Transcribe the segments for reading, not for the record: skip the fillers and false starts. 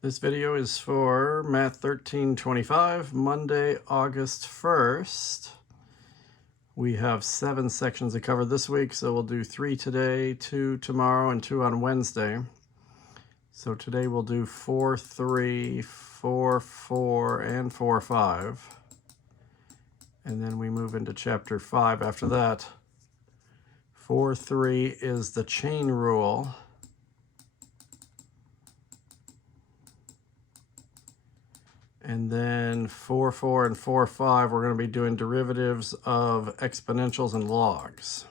This video is for Math 1325, Monday, August 1st. We have 7 sections to cover this week, so we'll do 3 today, 2 tomorrow, and 2 on Wednesday. So today we'll do 4-3, 4-4, and 4-5. And then we move into chapter 5 after that. 4-3 is the chain rule. And then 4-4 and 4-5, we're going to be doing derivatives of exponentials and logs.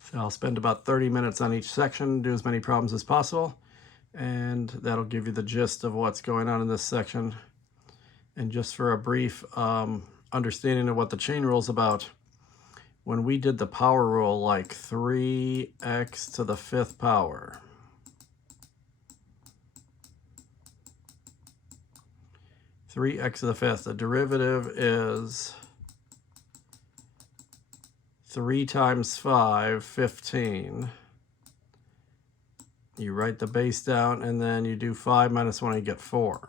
So I'll spend about 30 minutes on each section, do as many problems as possible, and that'll give you the gist of what's going on in this section. And just for a brief understanding of what the chain rule is about, when we did the power rule, like 3x to the 5th power, the derivative is 3 times 5, 15. You write the base down, and then you do 5 minus 1, and you get 4.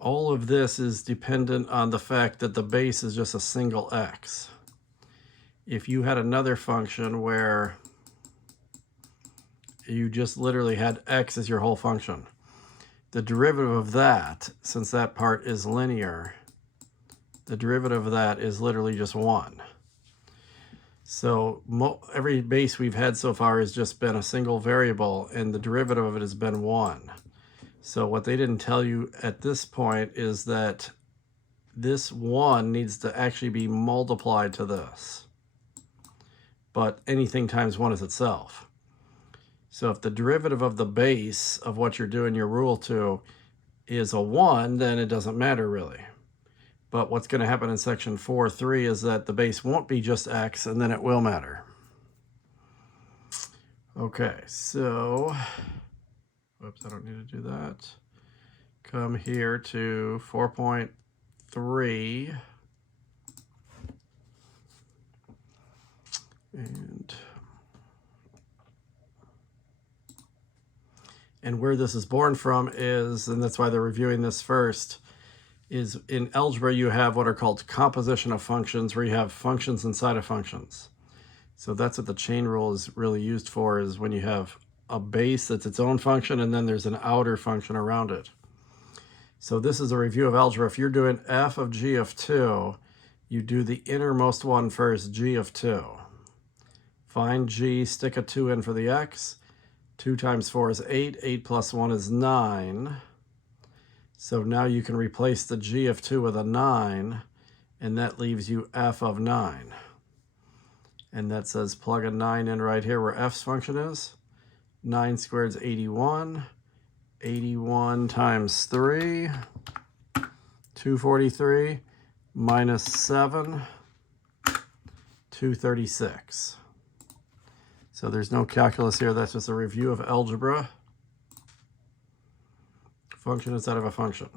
All of this is dependent on the fact that the base is just a single x. If you had another function where you just literally had x as your whole function, the derivative of that, since that part is linear, the derivative of that is literally just 1. So every base we've had so far has just been a single variable, and the derivative of it has been 1. So what they didn't tell you at this point is that this 1 needs to actually be multiplied to this. But anything times 1 is itself. So if the derivative of the base of what you're doing your rule to is a 1, then it doesn't matter really. But what's going to happen in section 4-3 is that the base won't be just x, and then it will matter. Okay, so, whoops, I don't need to do that. Come here to 4.3. And where this is born from is, and that's why they're reviewing this first, is in algebra you have what are called composition of functions, where you have functions inside of functions. So that's what the chain rule is really used for, is when you have a base that's its own function and then there's an outer function around it. So this is a review of algebra. If you're doing f of g of 2, you do the innermost one first, g of 2. Find g, stick a 2 in for the x. 2 times 4 is 8. 8 plus 1 is 9. So now you can replace the g of 2 with a 9, and that leaves you f of 9. And that says plug a 9 in right here where f's function is. 9 squared is 81. 81 times 3, 243, minus 7, 236. So there's no calculus here, that's just a review of algebra. Function inside of a function.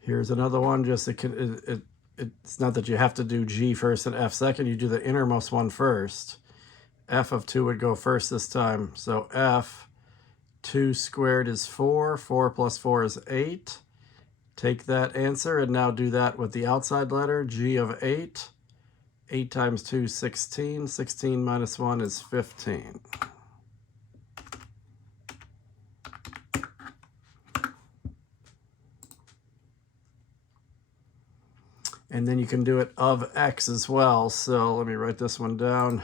Here's another one, just it's not that you have to do g first and f second, you do the innermost one first. F of 2 would go first this time, so f 2 squared is 4, 4 plus 4 is 8. Take that answer and now do that with the outside letter, g of 8. 8 times 2 is 16. 16 minus 1 is 15. And then you can do it of x as well. So let me write this one down.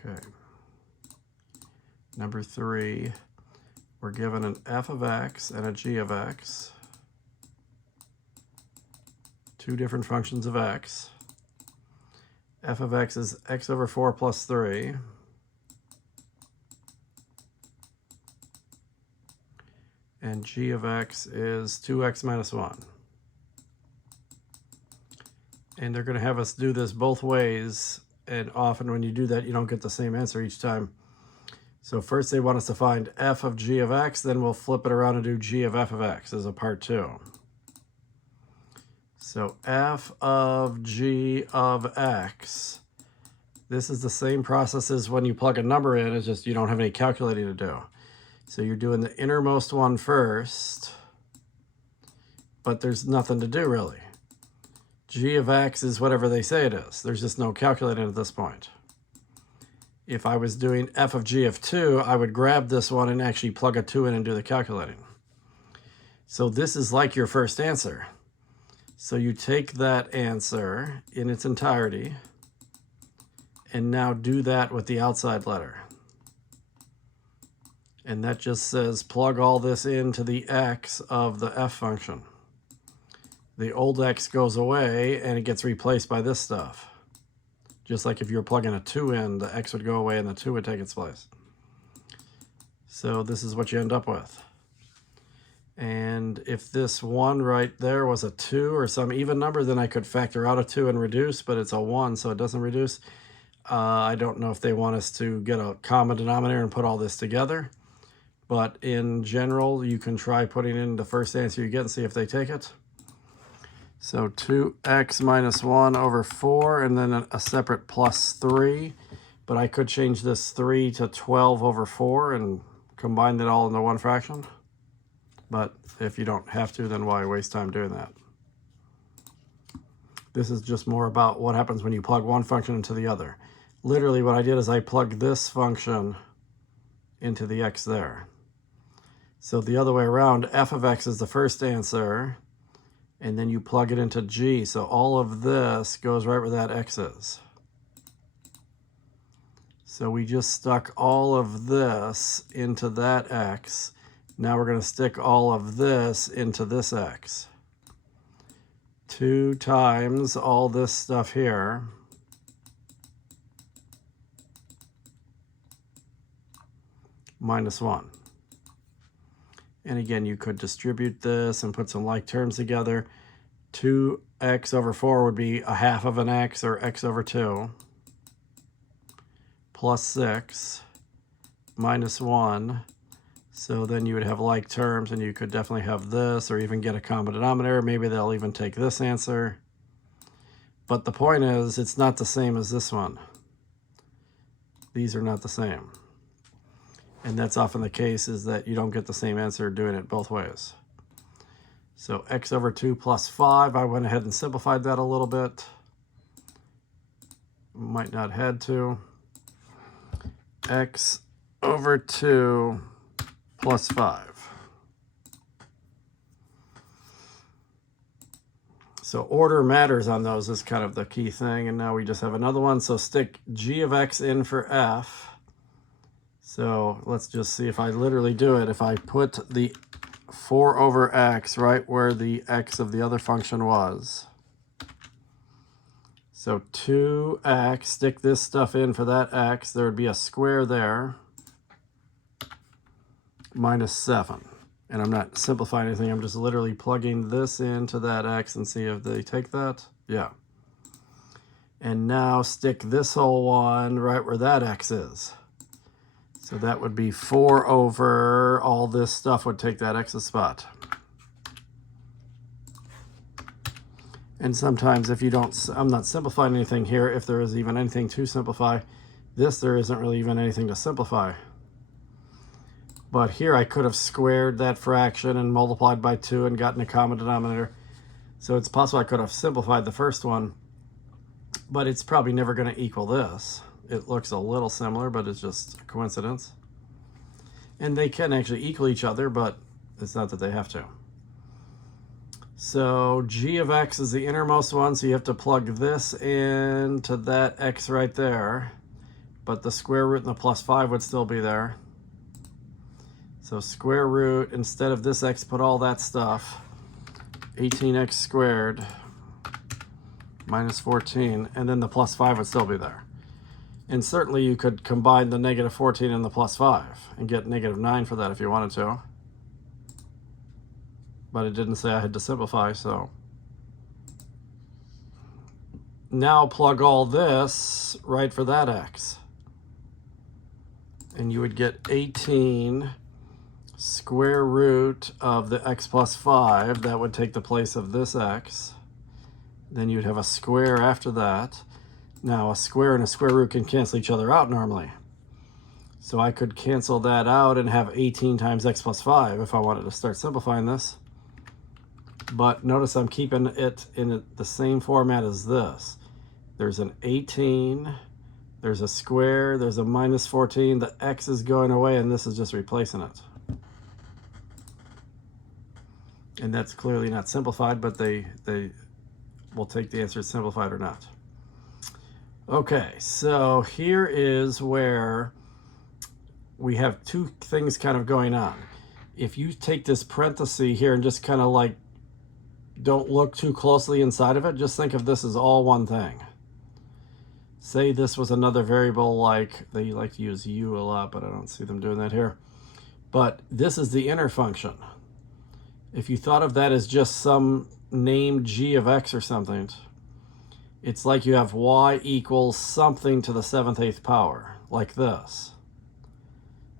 Okay. Number 3, we're given an f of x and a g of x. Two different functions of x. F of x is x over 4 plus 3. And g of x is 2x minus 1. And they're going to have us do this both ways, and often when you do that, you don't get the same answer each time. So first they want us to find f of g of x, then we'll flip it around and do g of f of x as a part 2. So f of g of x, this is the same process as when you plug a number in, it's just you don't have any calculating to do. So you're doing the innermost one first, but there's nothing to do really. G of x is whatever they say it is. There's just no calculating at this point. If I was doing f of g of 2, I would grab this one and actually plug a 2 in and do the calculating. So this is like your first answer. So you take that answer in its entirety and now do that with the outside letter. And that just says plug all this into the x of the f function. The old x goes away and it gets replaced by this stuff. Just like if you were plugging a 2 in, the x would go away and the 2 would take its place. So this is what you end up with. And if this 1 right there was a 2 or some even number, then I could factor out a 2 and reduce, but it's a 1, so it doesn't reduce. I don't know if they want us to get a common denominator and put all this together. But in general, you can try putting in the first answer you get and see if they take it. So 2x minus 1 over 4, and then a separate plus 3. But I could change this 3 to 12 over 4 and combine that all into one fraction. But if you don't have to, then why waste time doing that? This is just more about what happens when you plug one function into the other. Literally what I did is I plugged this function into the x there. So the other way around, f of x is the first answer, and then you plug it into g. So all of this goes right where that x is. So we just stuck all of this into that x. Now we're going to stick all of this into this x. 2 times all this stuff here minus 1. And again, you could distribute this and put some like terms together. 2x over 4 would be a half of an x, or x over 2, plus 6 minus 1. So then you would have like terms, and you could definitely have this, or even get a common denominator. Maybe they'll even take this answer. But the point is, it's not the same as this one. These are not the same. And that's often the case, is that you don't get the same answer doing it both ways. So x over 2 plus 5, I went ahead and simplified that a little bit. Might not had to. X over 2 plus 5. So order matters on those is kind of the key thing. And now we just have another one. So stick g of x in for f. So let's just see if I literally do it. If I put the 4 over x right where the x of the other function was. So 2x, stick this stuff in for that x. There would be a square there. Minus 7. And I'm not simplifying anything. I'm just literally plugging this into that x and see if they take that. Yeah. And now stick this whole one right where that x is. So that would be 4 over, all this stuff would take that x's spot. And sometimes if you don't, I'm not simplifying anything here. If there is even anything to simplify, this there isn't really even anything to simplify. But here I could have squared that fraction and multiplied by 2 and gotten a common denominator. So it's possible I could have simplified the first one, but it's probably never going to equal this. It looks a little similar, but it's just a coincidence. And they can actually equal each other, but it's not that they have to. So g of x is the innermost one, so you have to plug this into that x right there. But the square root and the plus 5 would still be there. So square root, instead of this x, put all that stuff. 18x squared minus 14, and then the plus 5 would still be there. And certainly you could combine the negative 14 and the plus 5 and get negative 9 for that if you wanted to. But it didn't say I had to simplify, so. Now plug all this right for that x. And you would get 18 square root of the x plus 5. That would take the place of this x. Then you'd have a square after that. Now a square and a square root can cancel each other out normally. So I could cancel that out and have 18 times x plus 5 if I wanted to start simplifying this. But notice I'm keeping it in the same format as this. There's an 18, there's a square, there's a minus 14, the x is going away, and this is just replacing it. And that's clearly not simplified, but they will take the answer simplified or not. Okay, so here is where we have two things kind of going on. If you take this parenthesis here and just kind of like don't look too closely inside of it, just think of this as all one thing. Say this was another variable, like they like to use u a lot, but I don't see them doing that here. But this is the inner function. If you thought of that as just some named g of x or something, it's like you have y equals something to the 7/8 power, like this.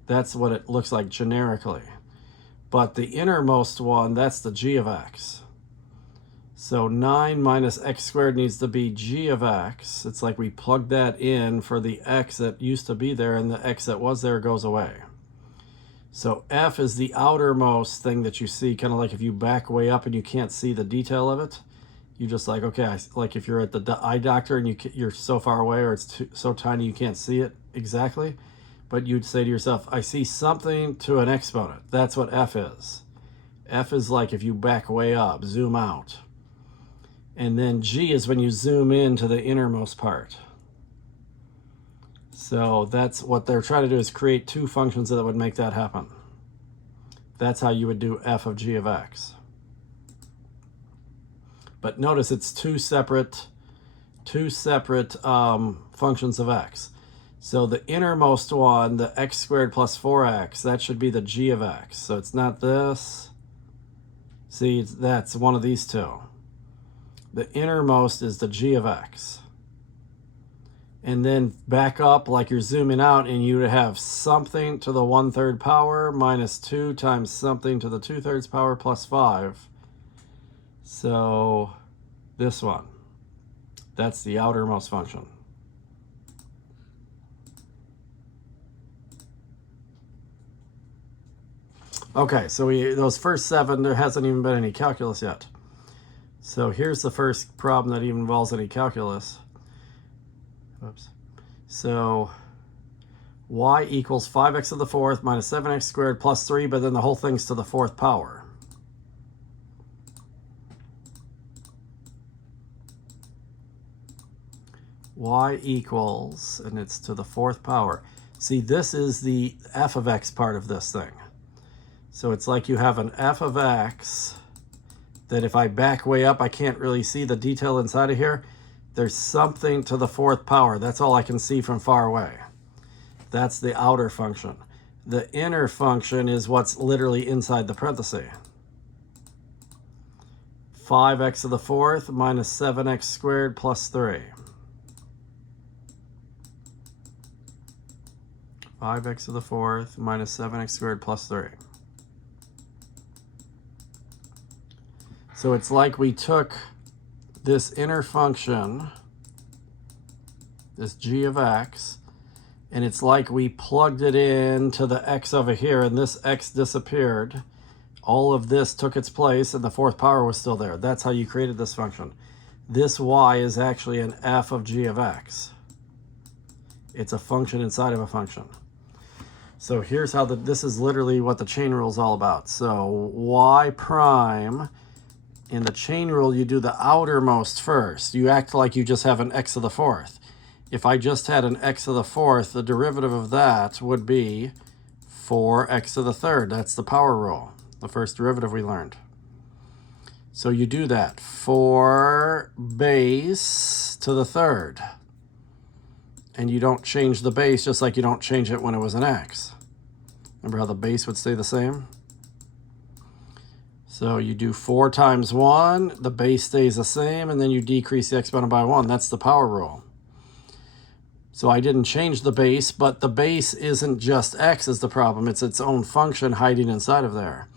That's what it looks like generically. But the innermost one, that's the g of x. So 9 minus x squared needs to be g of x. It's like we plugged that in for the x that used to be there, and the x that was there goes away. So f is the outermost thing that you see, kind of like if you back way up and you can't see the detail of it. You just like, okay, like if you're at the eye doctor and you're so far away, or it's so tiny you can't see it exactly. But you'd say to yourself, I see something to an exponent. That's what f is. F is like if you back way up, zoom out. And then g is when you zoom into the innermost part. So that's what they're trying to do, is create two functions that would make that happen. That's how you would do f of g of x. But notice it's two separate functions of x. So the innermost one, the x squared plus 4x, that should be the g of x. So it's not this. See, that's one of these two. The innermost is the g of x. And then back up like you're zooming out, and you have something to the 1/3 power minus 2 times something to the 2/3 power plus 5. So this one, that's the outermost function. Okay, so those first 7, there hasn't even been any calculus yet. So here's the first problem that even involves any calculus. Oops. So y equals 5x to the 4th minus 7x squared plus 3, but then the whole thing's to the 4th power. Y equals, and it's to the 4th power. See, this is the f of x part of this thing. So it's like you have an f of x that if I back way up, I can't really see the detail inside of here. There's something to the 4th power. That's all I can see from far away. That's the outer function. The inner function is what's literally inside the parenthesis. 5x to the 4th minus 7x squared plus 3. 5x to the 4th minus 7x squared plus 3. So it's like we took this inner function, this g of x, and it's like we plugged it into the x over here, and this x disappeared. All of this took its place, and the 4th power was still there. That's how you created this function. This y is actually an f of g of x. It's a function inside of a function. So here's how this is literally what the chain rule is all about. So y prime, in the chain rule, you do the outermost first. You act like you just have an x to the 4th. If I just had an x to the 4th, the derivative of that would be 4x to the 3rd. That's the power rule, the first derivative we learned. So you do that. 4 base to the 3rd. And you don't change the base, just like you don't change it when it was an x. Remember how the base would stay the same? So you do 4 times 1, the base stays the same, and then you decrease the exponent by 1. That's the power rule. So I didn't change the base, but the base isn't just x is the problem. It's its own function hiding inside of there.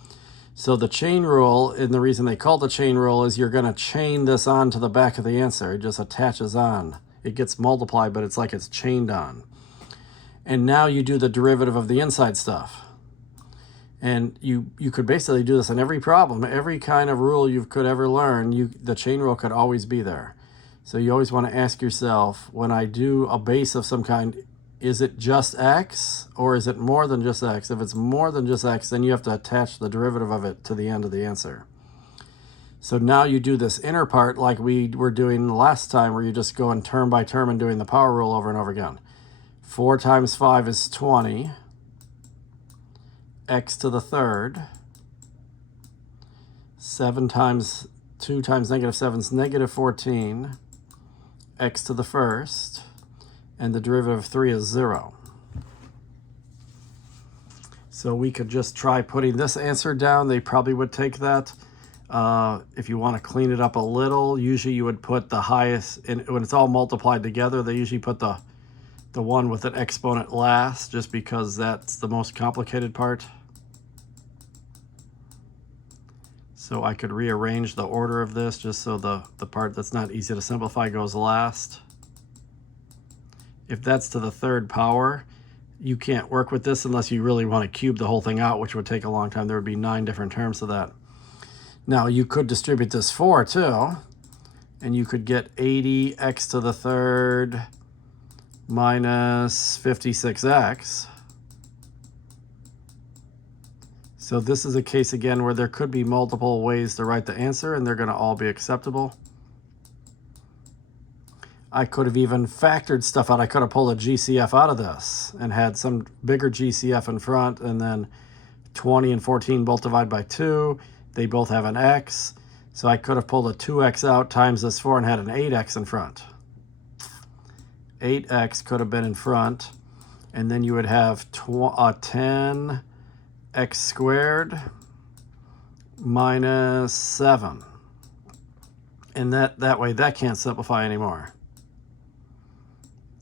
So the chain rule, and the reason they call it the chain rule is you're going to chain this on to the back of the answer. It just attaches on. It gets multiplied, but it's like it's chained on. And now you do the derivative of the inside stuff. And you could basically do this in every problem. Every kind of rule you could ever learn, the chain rule could always be there. So you always want to ask yourself, when I do a base of some kind, is it just x or is it more than just x? If it's more than just x, then you have to attach the derivative of it to the end of the answer. So now you do this inner part like we were doing last time, where you just go in term by term and doing the power rule over and over again. 4 times 5 is 20. X to the third. 7 times 2 times negative 7 is negative 14. X to the first. And the derivative of 3 is 0. So we could just try putting this answer down. They probably would take that. If you want to clean it up a little, usually you would put the highest, when it's all multiplied together, they usually put the one with an exponent last, just because that's the most complicated part. So I could rearrange the order of this just so the part that's not easy to simplify goes last. If that's to the third power, you can't work with this unless you really want to cube the whole thing out, which would take a long time. There would be 9 different terms of that. Now you could distribute this 4 too, and you could get 80x to the third minus 56x. So this is a case again where there could be multiple ways to write the answer, and they're going to all be acceptable. I could have even factored stuff out. I could have pulled a GCF out of this and had some bigger GCF in front, and then 20 and 14 both divide by 2. They both have an x. So I could have pulled a 2x out times this 4 and had an 8x in front. 8x could have been in front, and then you would have 10x squared minus 7. And that way that can't simplify anymore.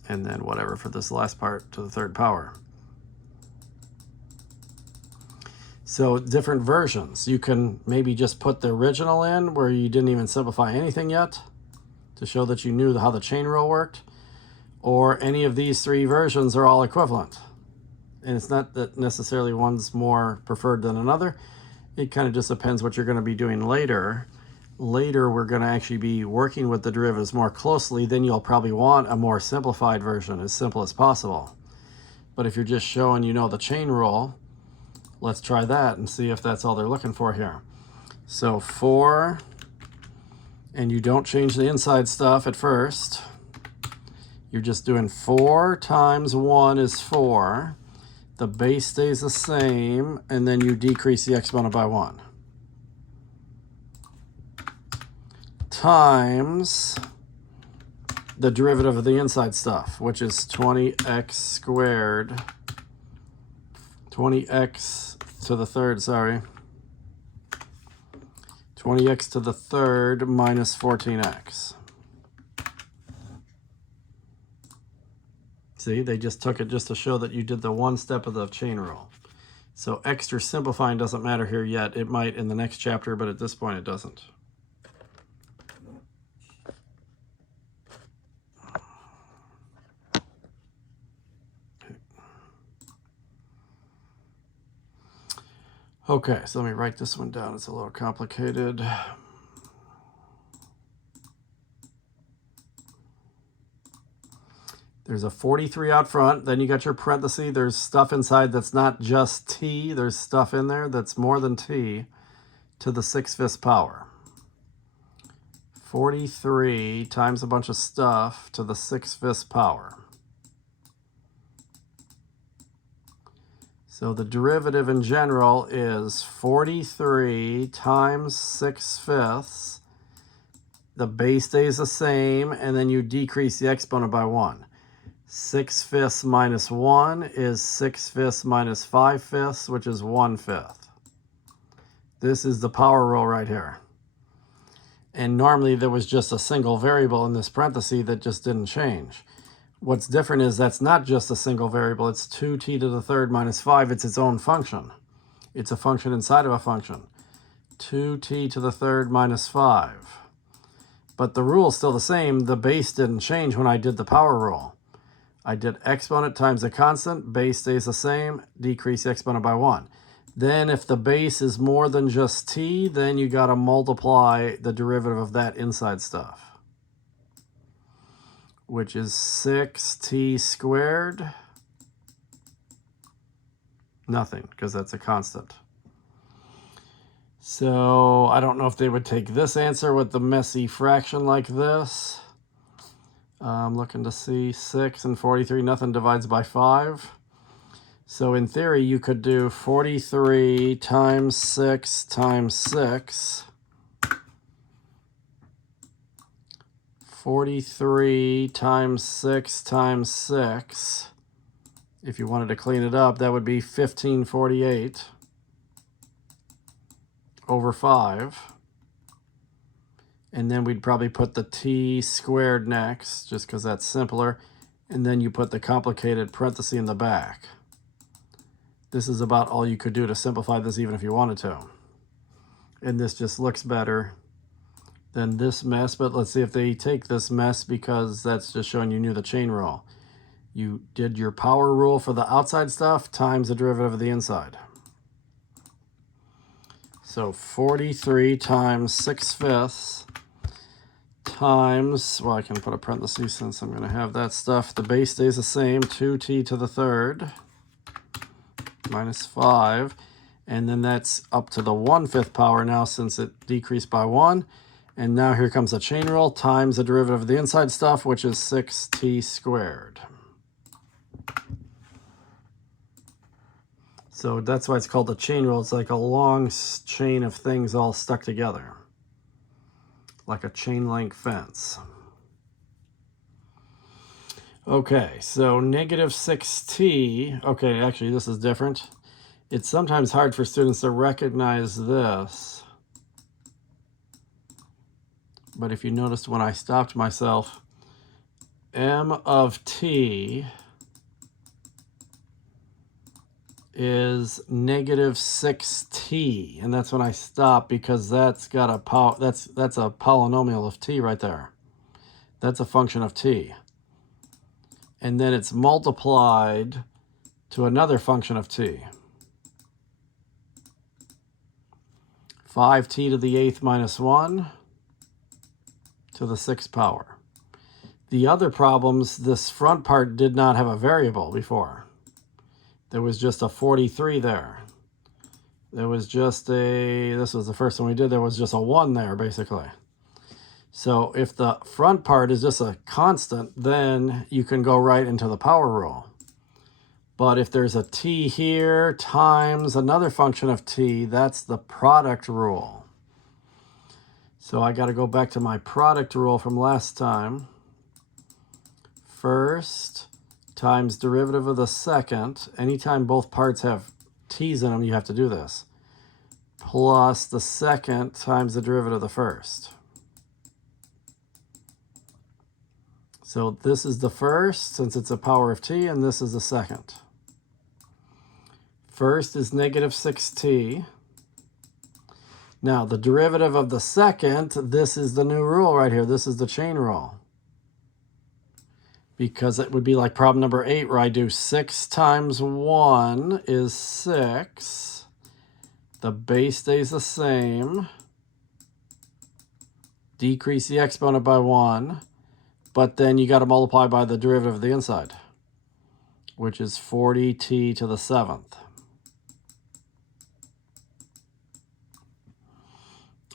And then whatever for this last part to the third power. So different versions. You can maybe just put the original in where you didn't even simplify anything yet to show that you knew how the chain rule worked. Or any of these 3 versions are all equivalent. And it's not that necessarily one's more preferred than another. It kind of just depends what you're going to be doing later. Later, we're going to actually be working with the derivatives more closely. Then you'll probably want a more simplified version, as simple as possible. But if you're just showing you know the chain rule, let's try that and see if that's all they're looking for here. So 4, and you don't change the inside stuff at first. You're just doing 4 times 1 is 4. The base stays the same, and then you decrease the exponent by 1. Times the derivative of the inside stuff, which is 20x squared, 20x to the third, 20x to the third minus 14x. See, they just took it just to show that you did the one step of the chain rule. So extra simplifying doesn't matter here yet. It might in the next chapter, but at this point it doesn't. Okay, so let me write this one down. It's a little complicated. There's a 43 out front. Then you got your parenthesis. There's stuff inside that's not just t. There's stuff in there that's more than t to the 6/5 power. 43 times a bunch of stuff to the 6/5 power. So the derivative in general is 43 times 6/5. The base stays the same, and then you decrease the exponent by 1. 6/5 minus 1 is 6/5 minus 5/5, which is 1/5. This is the power rule right here. And normally there was just a single variable in this parenthesis that just didn't change. What's different is that's not just a single variable. It's 2t to the third minus 5. It's its own function. It's a function inside of a function. 2t to the third minus 5. But the rule is still the same. The base didn't change when I did the power rule. I did exponent times a constant, base stays the same, decrease the exponent by 1. Then if the base is more than just t, then you got to multiply the derivative of that inside stuff, which is 6t squared. Nothing, because that's a constant. So I don't know if they would take this answer with the messy fraction like this. I'm looking to see 6 and 43, nothing divides by 5. So in theory, you could do 43 times 6 times 6. 43 times 6 times 6. If you wanted to clean it up, that would be 1548 over 5. And then we'd probably put the t squared next, just because that's simpler. And then you put the complicated parenthesis in the back. This is about all you could do to simplify this, even if you wanted to. And this just looks better than this mess. But let's see if they take this mess, because that's just showing you knew the chain rule. You did your power rule for the outside stuff times the derivative of the inside. So 43 times 6/5 times, well, I can put a parenthesis since I'm going to have that stuff. The base stays the same, 2t to the third minus 5. And then that's up to the 1/5 power now, since it decreased by 1. And now here comes the chain rule times the derivative of the inside stuff, which is 6t squared. So that's why it's called the chain rule. It's like a long chain of things all stuck together, like a chain link fence. Okay, so negative 6t. Okay, actually this is different. It's sometimes hard for students to recognize this. But if you noticed when I stopped myself, m of t is negative 6t, and that's when I stop, because that's got a that's a polynomial of t right there. That's a function of t. And then it's multiplied to another function of t. 5t to the 8th minus 1 to the 6th power. The other problems, this front part did not have a variable before. There was just a 43 there. There was just this was the first one we did, there was just a 1 there, basically. So if the front part is just a constant, then you can go right into the power rule. But if there's a t here times another function of t, that's the product rule. So I got to go back to my product rule from last time. First times derivative of the second. Anytime both parts have t's in them, you have to do this. Plus the second times the derivative of the first. So this is the first, since it's a power of t, and this is the second. First is negative 6t. Now the derivative of the second, this is the new rule right here. This is the chain rule. Because it would be like problem number 8, where I do 6 times 1 is 6. The base stays the same. Decrease the exponent by 1. But then you got to multiply by the derivative of the inside, which is 40t to the 7th.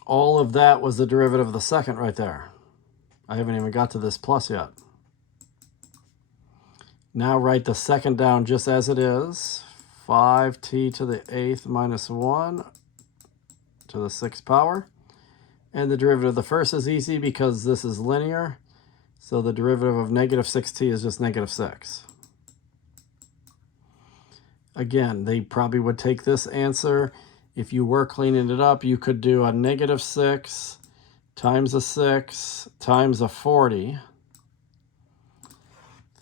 All of that was the derivative of the second right there. I haven't even got to this plus yet. Now write the second down just as it is. 5t to the 8th minus 1 to the 6th power. And the derivative of the first is easy because this is linear. So the derivative of negative 6t is just negative 6. Again, they probably would take this answer. If you were cleaning it up, you could do a negative 6 times a 6 times a 40.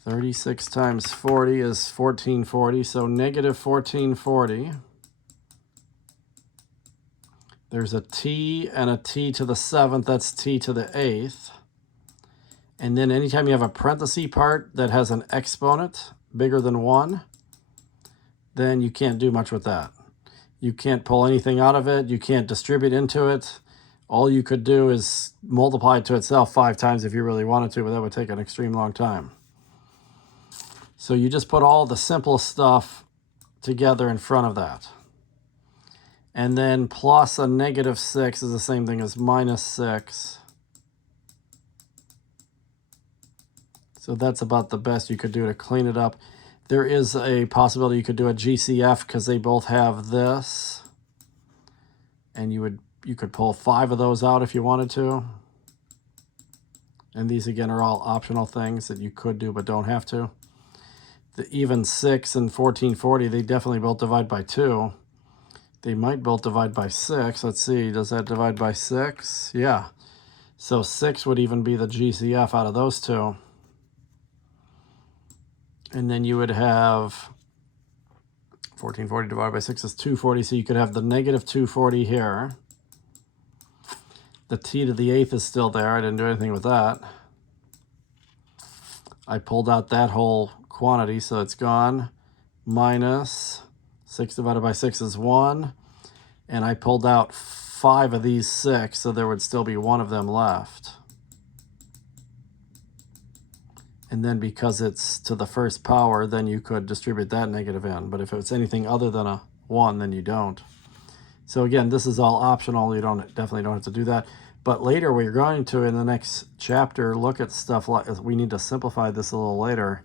36 times 40 is 1440, so negative 1440 There's a t and a t to the 7th, that's t to the 8th. And then anytime you have a parenthesis part that has an exponent bigger than 1, then you can't do much with that. You can't pull anything out of it. You can't distribute into it. All you could do is multiply it to itself 5 times if you really wanted to, but that would take an extreme long time. So you just put all the simple stuff together in front of that. And then plus a -6 is the same thing as -6. So that's about the best you could do to clean it up. There is a possibility you could do a GCF because they both have this. And you could pull 5 of those out if you wanted to. And these again are all optional things that you could do but don't have to. The even 6 and 1440, they definitely both divide by 2. They might both divide by 6. Let's see, does that divide by 6? Yeah. So 6 would even be the GCF out of those two. And then you would have 1440 divided by 6 is 240, so you could have the -240 here. The t to the 8th is still there. I didn't do anything with that. I pulled out that whole quantity, so it's gone. Minus 6 divided by 6 is 1. And I pulled out 5 of these 6, so there would still be 1 of them left. And then because it's to the first power, then you could distribute that negative in. But if it's anything other than a 1, then you don't. So again, this is all optional. You definitely don't have to do that. But later we're going to, in the next chapter, look at stuff like, we need to simplify this a little later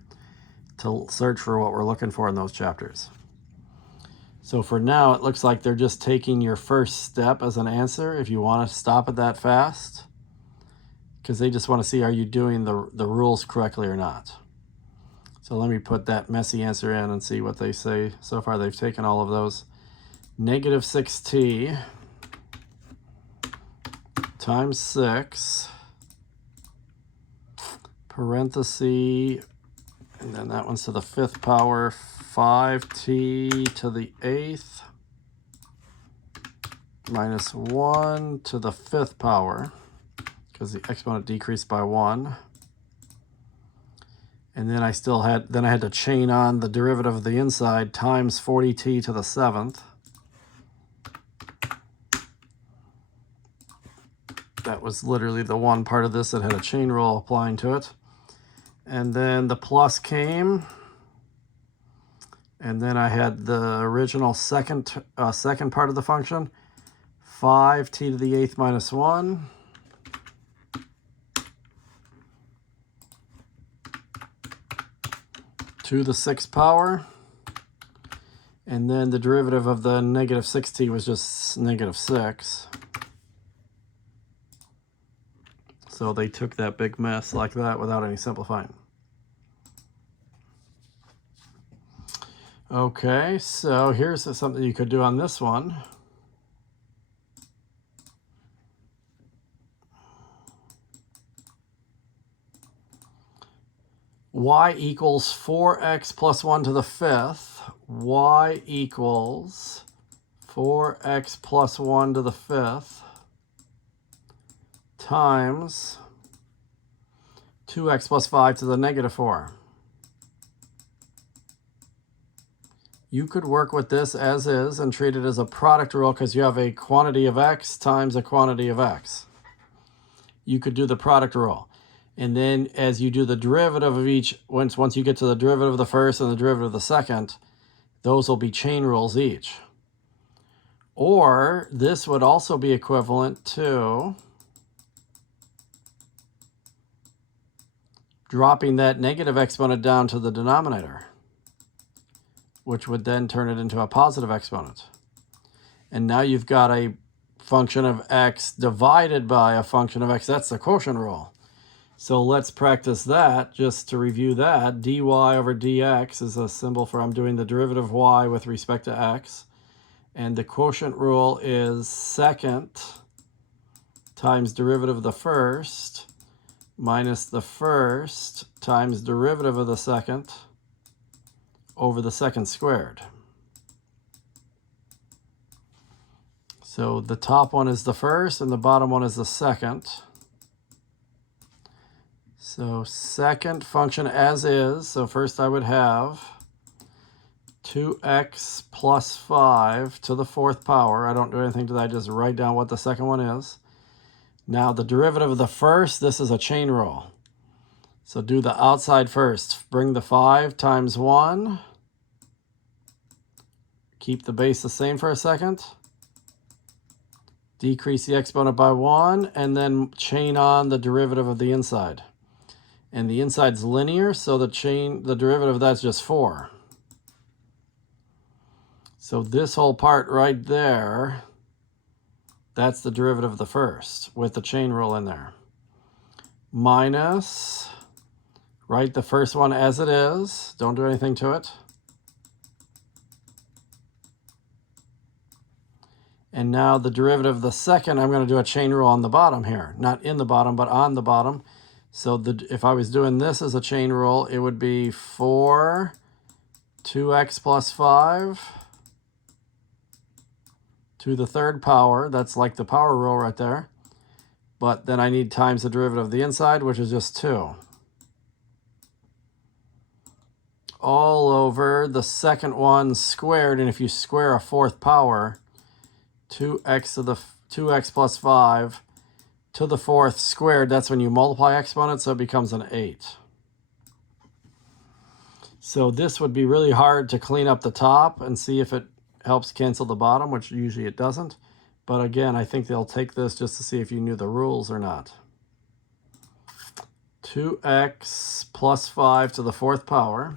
to search for what we're looking for in those chapters. So for now, it looks like they're just taking your first step as an answer if you want to stop it that fast, because they just want to see, are you doing the rules correctly or not? So let me put that messy answer in and see what they say. So far, they've taken all of those. -6t times 6, parenthesis, and then that one's to the 5th power, 5t to the 8th, minus 1 to the 5th power, because the exponent decreased by 1. And then I had to chain on the derivative of the inside times 40t to the 7th. That was literally the one part of this that had a chain rule applying to it. And then the plus came. And then I had the original second part of the function, 5t to the 8th minus 1. To the 6th power. And then the derivative of the -6t was just -6. So they took that big mess like that without any simplifying. Okay, so here's something you could do on this one. Y equals 4x plus 1 to the 5th. Y equals 4x plus 1 to the 5th times 2x plus 5 to the -4. You could work with this as is and treat it as a product rule because you have a quantity of x times a quantity of x. You could do the product rule. And then as you do the derivative of each, once you get to the derivative of the first and the derivative of the second, those will be chain rules each. Or this would also be equivalent to dropping that negative exponent down to the denominator, which would then turn it into a positive exponent. And now you've got a function of x divided by a function of x. That's the quotient rule. So let's practice that. Just to review that, dy over dx is a symbol for I'm doing the derivative of y with respect to x. And the quotient rule is second times derivative of the first minus the first times derivative of the second over the second squared. So the top one is the first and the bottom one is the second. So second function as is. So first I would have 2x plus 5 to the fourth power. I don't do anything to that. I just write down what the second one is. Now the derivative of the first, this is a chain rule. So do the outside first. Bring the 5 times 1. Keep the base the same for a second. Decrease the exponent by 1, and then chain on the derivative of the inside. And the inside's linear, so the derivative of that's just 4. So this whole part right there, that's the derivative of the first with the chain rule in there. Minus, write the first one as it is. Don't do anything to it. And now the derivative of the second, I'm going to do a chain rule on the bottom here. Not in the bottom, but on the bottom. So if I was doing this as a chain rule, it would be 4, 2x plus 5 to the third power. That's like the power rule right there. But then I need times the derivative of the inside, which is just 2. All over the second one squared. And if you square a fourth power, 2x plus 5 to the fourth squared, that's when you multiply exponents, so it becomes an 8. So this would be really hard to clean up the top and see if it helps cancel the bottom, which usually it doesn't. But again, I think they'll take this just to see if you knew the rules or not. 2x plus 5 to the fourth power.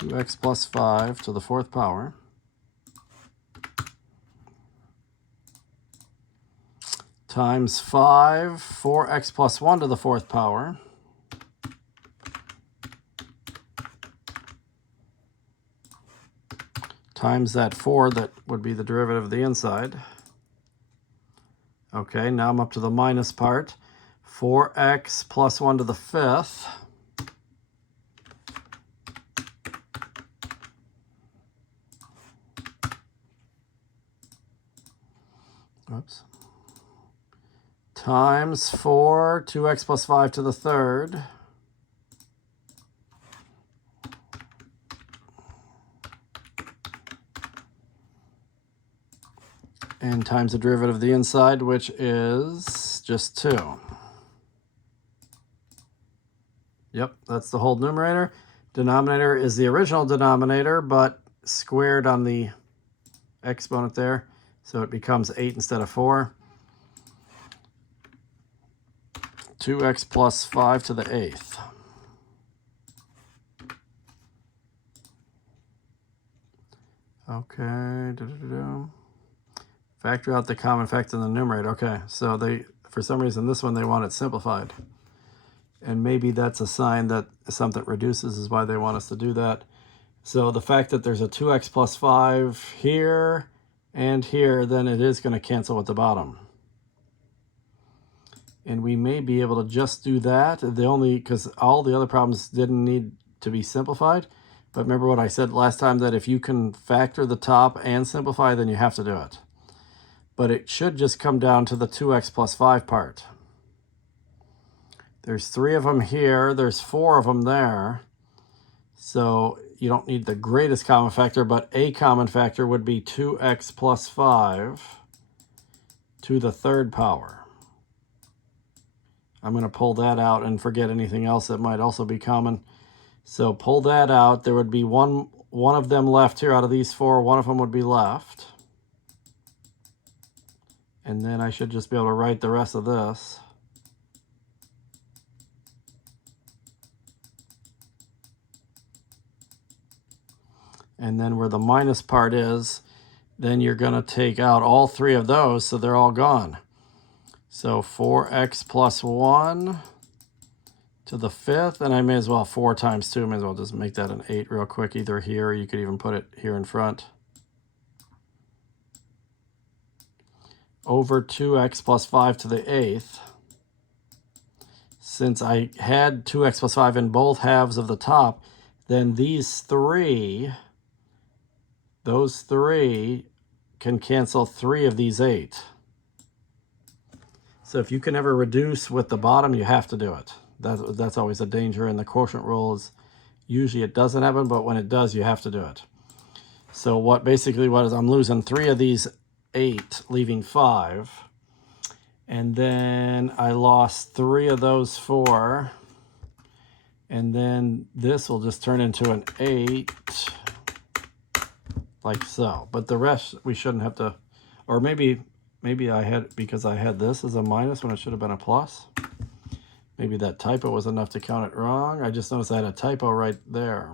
2x plus 5 to the fourth power. Times 5, 4x plus 1 to the fourth power. Times that 4, that would be the derivative of the inside. Okay, now I'm up to the minus part. 4x plus 1 to the fifth. Oops. Times 4, 2x plus 5 to the third. And times the derivative of the inside, which is just 2. Yep, that's the whole numerator. Denominator is the original denominator, but squared on the exponent there. So it becomes 8 instead of 4. 2x plus 5 to the eighth. Okay. Factor out the common factor in the numerator. Okay, so for some reason, this one they want it simplified. And maybe that's a sign that something reduces is why they want us to do that. So the fact that there's a 2x plus 5 here and here, then it is going to cancel with the bottom. And we may be able to just do that. Because all the other problems didn't need to be simplified. But remember what I said last time, that if you can factor the top and simplify, then you have to do it. But it should just come down to the 2x plus 5 part. There's 3 of them here. There's 4 of them there. So you don't need the greatest common factor, but a common factor would be 2x plus 5 to the third power. I'm going to pull that out and forget anything else that might also be common. So pull that out. There would be one of them left here out of these 4. One of them would be left. And then I should just be able to write the rest of this. And then where the minus part is, then you're going to take out all 3 of those, so they're all gone. So 4x plus 1 to the fifth, and I may as well 4 times 2, I may as well just make that an 8 real quick, either here, or you could even put it here in front. Over 2x plus 5 to the eighth. Since I had 2x plus 5 in both halves of the top, then these 3 those 3 can cancel 3 of these 8. So if you can ever reduce with the bottom, you have to do it. That's always a danger in the quotient rules. Usually it doesn't happen, but when it does, you have to do it. So what is I'm losing 3 of these 8, leaving 5. And then I lost 3 of those 4. And then this will just turn into an 8, like so. But the rest, we shouldn't have to, or maybe I had, because I had this as a minus when it should have been a plus. Maybe that typo was enough to count it wrong. I just noticed I had a typo right there.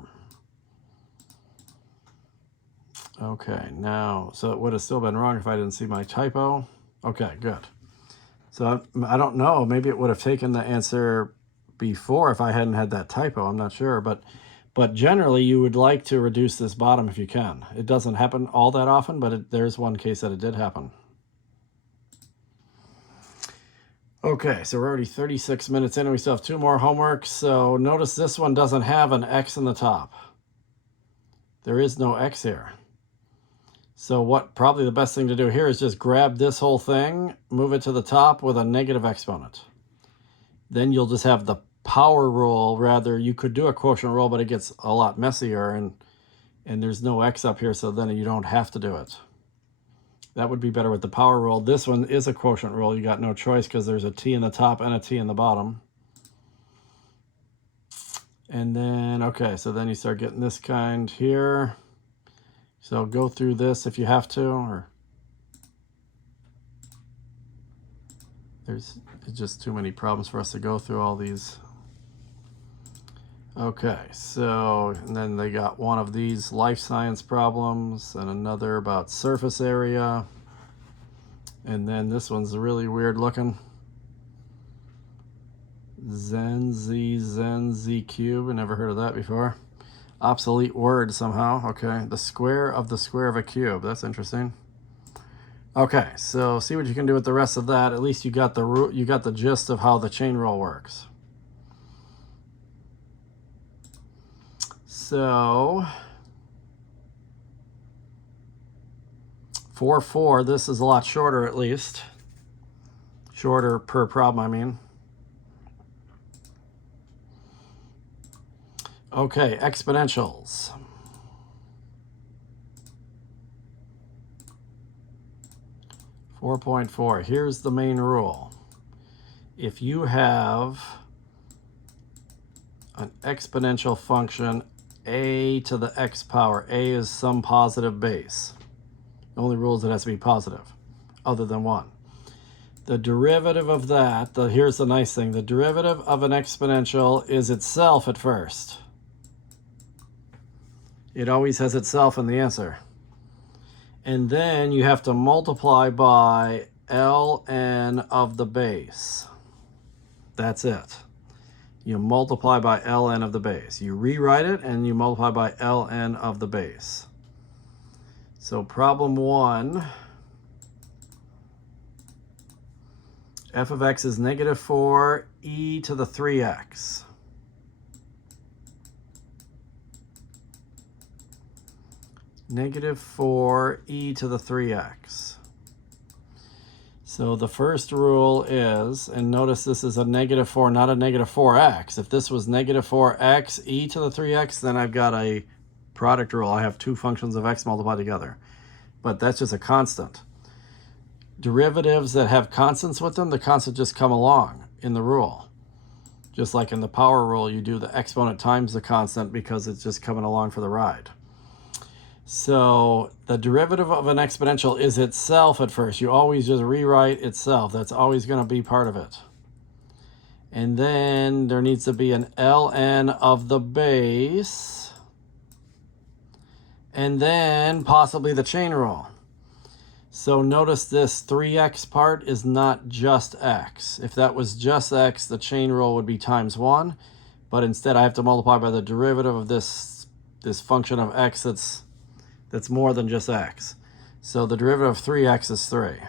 Okay, now, so it would have still been wrong if I didn't see my typo. Okay, good. So I don't know, maybe it would have taken the answer before if I hadn't had that typo, I'm not sure. But generally you would like to reduce this bottom if you can. It doesn't happen all that often, but there's one case that it did happen. Okay, so we're already 36 minutes in and we still have 2 more homeworks. So notice this one doesn't have an X in the top. There is no X here. So probably the best thing to do here is just grab this whole thing, move it to the top with a negative exponent. Then you'll just have the power rule. Rather, you could do a quotient rule, but it gets a lot messier and there's no X up here, so then you don't have to do it. That would be better with the power rule. This one is a quotient rule. You got no choice because there's a T in the top and a T in the bottom. And then, okay, so then you start getting this kind here. So go through this if you have to, or there's just too many problems for us to go through all these. Okay, so, and then they got one of these life science problems and another about surface area. And then this one's really weird looking. Zen-Z cube, I never heard of that before. Obsolete word somehow. Okay, the square of a cube. That's interesting. Okay, so see what you can do with the rest of that. At least you got the gist of how the chain rule works. So 4-4, this is a lot shorter at least. Shorter per problem, I mean. Okay, exponentials. .4. Here's the main rule. If you have an exponential function, a to the x power, a is some positive base. The only rule is it has to be positive, other than 1. The derivative of that, here's the nice thing, the derivative of an exponential is itself at first. It always has itself in the answer. And then you have to multiply by ln of the base. That's it. You multiply by ln of the base. You rewrite it and you multiply by ln of the base. So problem 1, f of x is -4 e to the 3x. -4 e to the 3x. So the first rule is, and notice this is a -4, not a -4x. If this was -4x e to the 3x, then I've got a product rule. I have 2 functions of x multiplied together. But that's just a constant. Derivatives that have constants with them, the constant just come along in the rule. Just like in the power rule, you do the exponent times the constant because it's just coming along for the ride. So the derivative of an exponential is itself at first. You always just rewrite itself. That's always going to be part of it. And then there needs to be an ln of the base. And then possibly the chain rule. So notice this 3x part is not just x. If that was just x, the chain rule would be times 1. But instead I have to multiply by the derivative of this function of x that's more than just x. So the derivative of 3x is 3.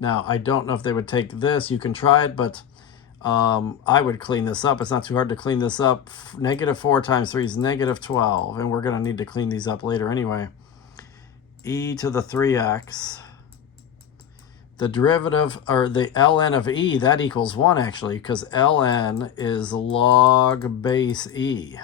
Now, I don't know if they would take this. You can try it, but I would clean this up. It's not too hard to clean this up. -4 times 3 is -12, and we're going to need to clean these up later anyway. E to the 3x. The derivative, or the ln of e, that equals 1 actually, because ln is log base e.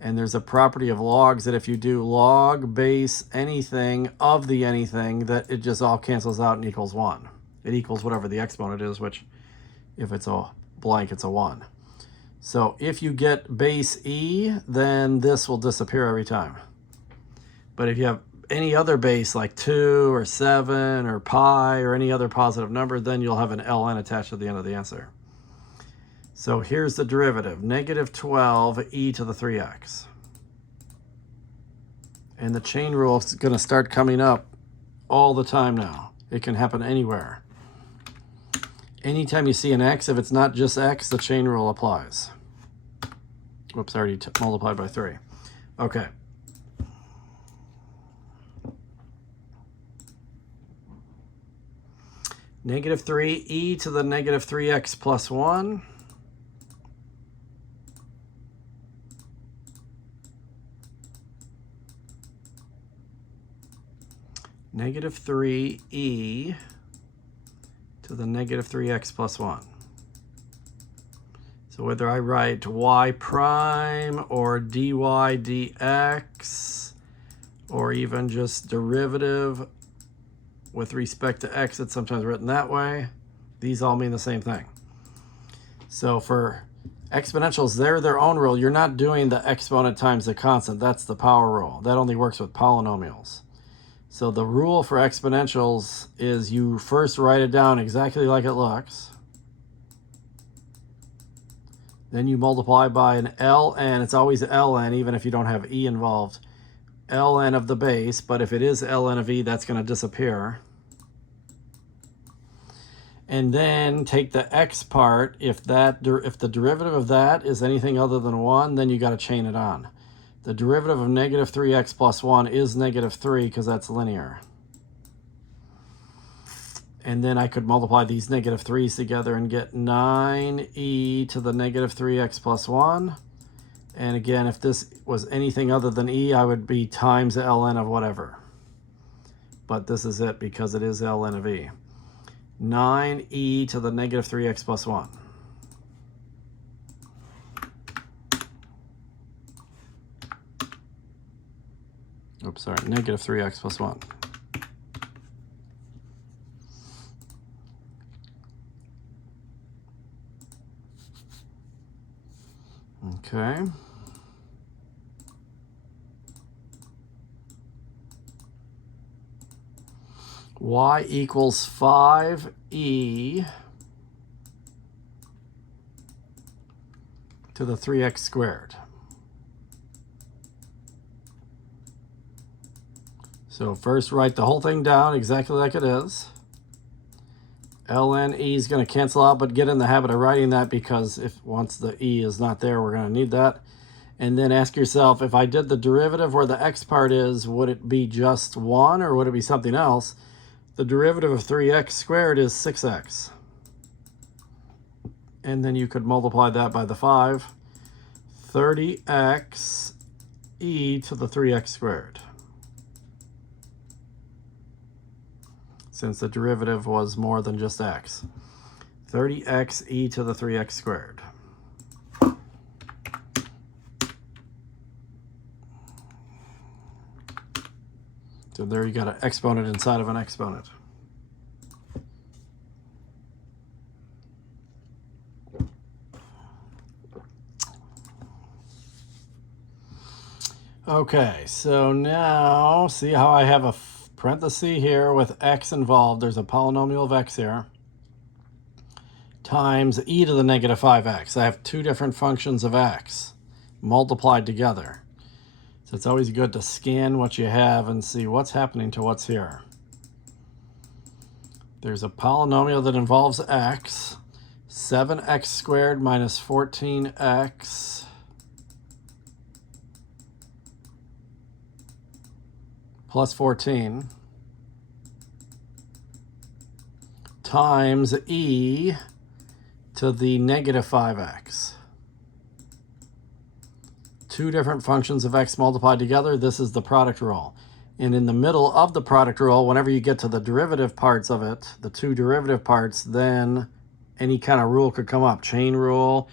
And there's a property of logs that if you do log base anything of the anything, that it just all cancels out and equals 1. It equals whatever the exponent is, which if it's a blank, it's a 1. So if you get base e, then this will disappear every time. But if you have any other base like 2 or 7 or pi or any other positive number, then you'll have an ln attached to the end of the answer. So here's the derivative, -12 e to the 3x. And the chain rule is going to start coming up all the time now. It can happen anywhere. Anytime you see an x, if it's not just x, the chain rule applies. Whoops, I already multiplied by 3. Okay. -3 e to the -3x plus 1. -3 e to the -3x plus 1. So whether I write y prime or dy dx or even just derivative with respect to x, it's sometimes written that way. These all mean the same thing. So for exponentials, they're their own rule. You're not doing the exponent times the constant. That's the power rule. That only works with polynomials. So the rule for exponentials is you first write it down exactly like it looks. Then you multiply by an ln. It's always ln, even if you don't have e involved. Ln of the base, but if it is ln of e, that's going to disappear. And then take the x part. If the derivative of that is anything other than 1, then you got to chain it on. The derivative of -3x plus 1 is -3 because that's linear. And then I could multiply these -3's together and get 9e to the -3x plus 1. And again, if this was anything other than e, I would be times the ln of whatever. But this is it because it is ln of e. 9e to the -3x plus 1. Oops, sorry, -3x plus 1. Okay. Y equals 5e to the 3x squared. So first write the whole thing down exactly like it is. ln e is going to cancel out, but get in the habit of writing that because if once the e is not there, we're going to need that. And then ask yourself, if I did the derivative where the x part is, would it be just 1 or would it be something else? The derivative of 3x squared is 6x. And then you could multiply that by the 5. 30x e to the 3x squared. Since the derivative was more than just x. 30x e to the 3x squared. So there you got an exponent inside of an exponent. Okay, so now see how I have a parenthesis here with x involved. There's a polynomial of x here. Times e to the -5x. I have two different functions of x multiplied together. So it's always good to scan what you have and see what's happening to what's here. There's a polynomial that involves x. 7x squared minus 14x plus 14 times e to the negative 5x. Two different functions of x multiplied together. This is the product rule. And in the middle of the product rule, whenever you get to the derivative parts of it, the two derivative parts, then any kind of rule could come up. Chain rule.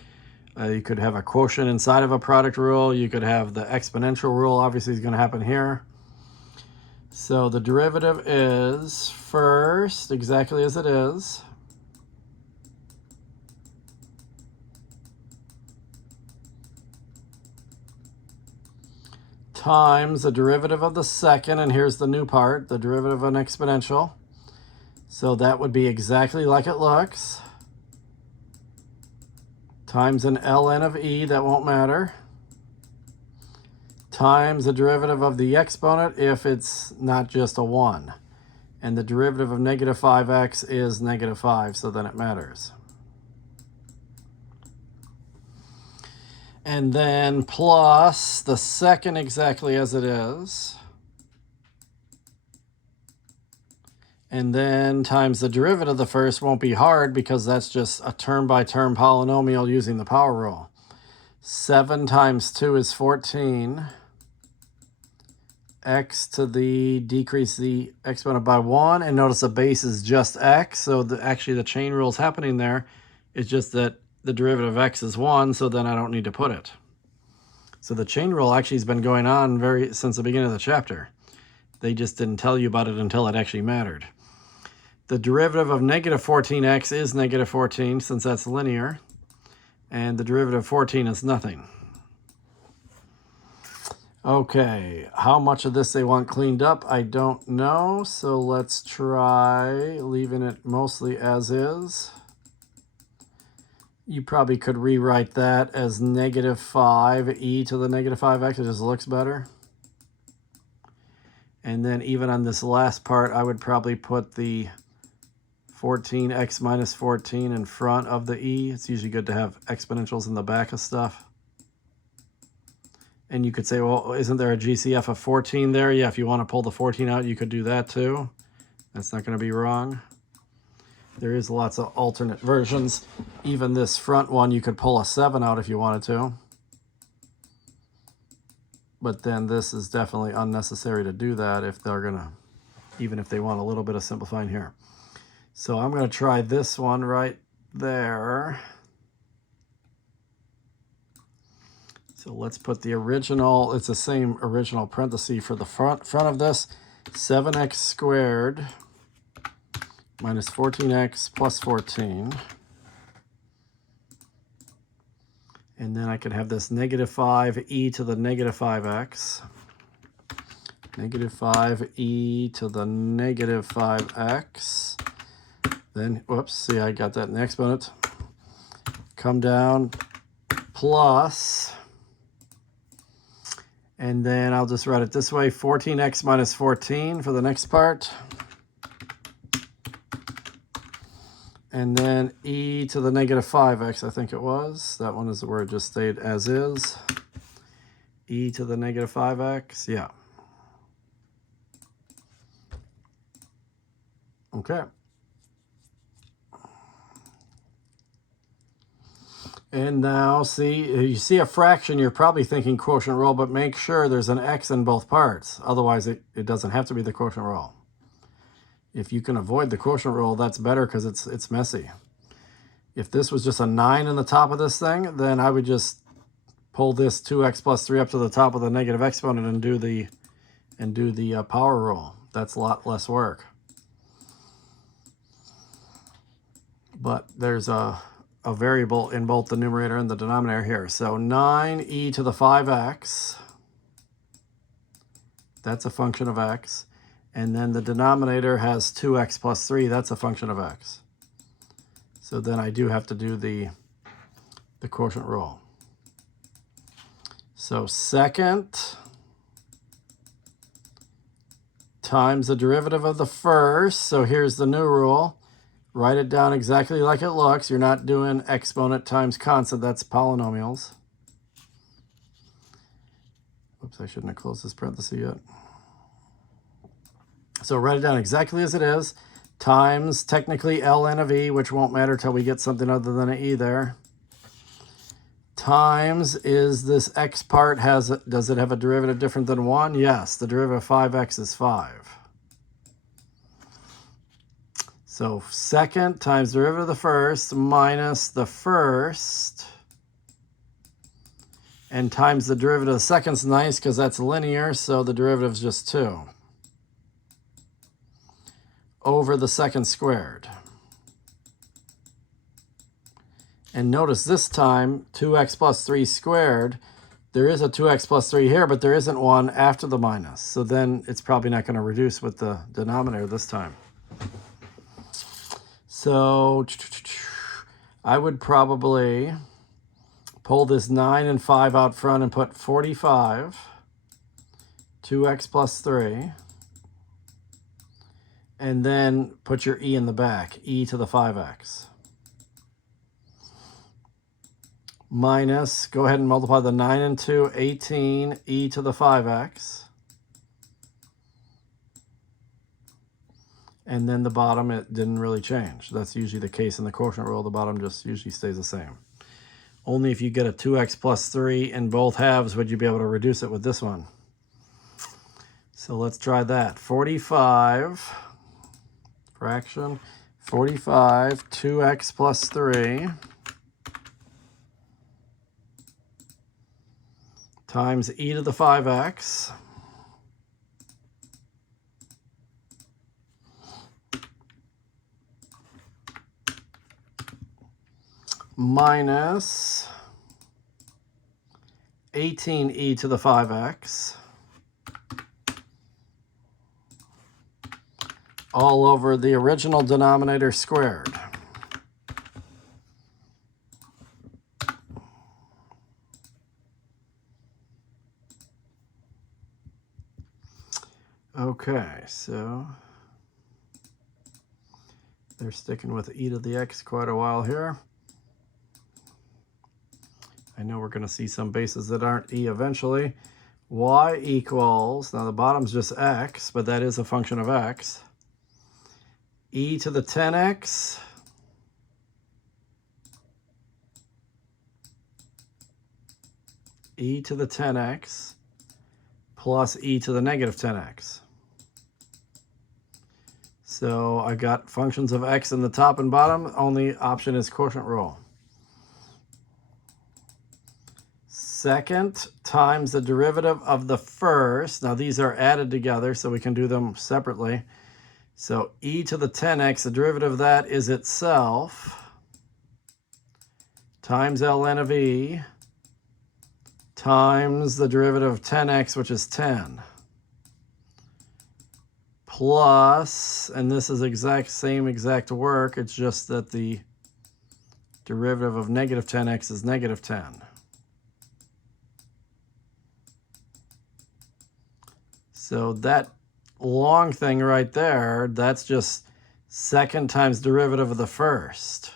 You could have a quotient inside of a product rule. You could have the exponential rule, obviously is going to happen here. So the derivative is first exactly as it is. Times the derivative of the second, and here's the new part, the derivative of an exponential. So that would be exactly like it looks. Times an ln of e, that won't matter. Times the derivative of the exponent if it's not just a 1. And the derivative of negative 5x is negative 5, so then it matters. And then plus the second exactly as it is. And then times the derivative of the first won't be hard because that's just a term-by-term polynomial using the power rule. 7 times 2 is 14. X to the decrease the exponent by 1. And notice the base is just x. So actually the chain rule is happening there. It's just that the derivative of x is 1, so then I don't need to put it. So the chain rule actually has been going on since the beginning of the chapter. They just didn't tell you about it until it actually mattered. The derivative of negative 14x is negative 14, since that's linear. And the derivative of 14 is nothing. Okay, how much of this they want cleaned up, I don't know. So let's try leaving it mostly as is. You probably could rewrite that as negative 5e to the negative 5x. It just looks better. And then even on this last part, I would probably put the 14x minus 14 in front of the e. It's usually good to have exponentials in the back of stuff. And you could say, well, isn't there a GCF of 14 there? Yeah, if you want to pull the 14 out, you could do that too. That's not going to be wrong. There is lots of alternate versions. Even this front one, you could pull a 7 out if you wanted to. But then this is definitely unnecessary to do that if they're going to, even if they want a little bit of simplifying here. So I'm going to try this one right there. So let's put the original, it's the same original parenthesis for the front of this. 7x squared minus 14x plus 14. And then I could have this negative 5e to the negative 5x. Negative 5e to the negative 5x. Then, whoops, see, I got that in the exponent. Come down, plus, and then I'll just write it this way, 14x minus 14 for the next part. And then e to the negative 5x, I think it was. That one is where it just stayed as is. E to the negative 5x, yeah. Okay. And now, see, you see a fraction, you're probably thinking quotient rule, but make sure there's an x in both parts. Otherwise, it doesn't have to be the quotient rule. If you can avoid the quotient rule, that's better because it's messy. If this was just a 9 in the top of this thing, then I would just pull this 2x plus 3 up to the top of the negative exponent and do the power rule. That's a lot less work. But there's a variable in both the numerator and the denominator here. So 9e to the 5x, that's a function of x. And then the denominator has 2x plus 3, that's a function of x. So then I do have to do the quotient rule. So second times the derivative of the first. So here's the new rule. Write it down exactly like it looks. You're not doing exponent times constant. That's polynomials. Oops, I shouldn't have closed this parenthesis yet. So write it down exactly as it is. times technically ln of e, which won't matter till we get something other than an e there, times is this x part does it have a derivative different than 1? Yes, the derivative of 5x is 5. So second times derivative of the first minus the first, and times the derivative of the second's nice because that's linear, so the derivative is just 2 over the second squared. And notice this time, 2x plus 3 squared, there is a 2x plus 3 here, but there isn't one after the minus. So then it's probably not going to reduce with the denominator this time. So I would probably pull this 9 and 5 out front and put 45, 2x plus 3, and then put your e in the back, e to the 5x. Minus, go ahead and multiply the 9 and 2, 18, e to the 5x. And then the bottom, it didn't really change. That's usually the case in the quotient rule. The bottom just usually stays the same. Only if you get a 2x plus 3 in both halves would you be able to reduce it with this one. So let's try that. 45, fraction, 45, 2x plus 3 times e to the 5x minus 18e to the 5x all over the original denominator squared. Okay, so they're sticking with e to the x quite a while here. I know we're going to see some bases that aren't e eventually. Y equals, now the bottom's just x, but that is a function of x. E to the 10x e to the 10x plus e to the negative 10x. So I got functions of x in the top and bottom. Only option is quotient rule. Second times the derivative of the first. Now these are added together, so we can do them separately. So e to the 10x, the derivative of that is itself, times ln of e, times the derivative of 10x, which is 10. Plus, and this is same exact work, it's just that the derivative of negative 10x is negative 10. So that long thing right there, that's just second times derivative of the first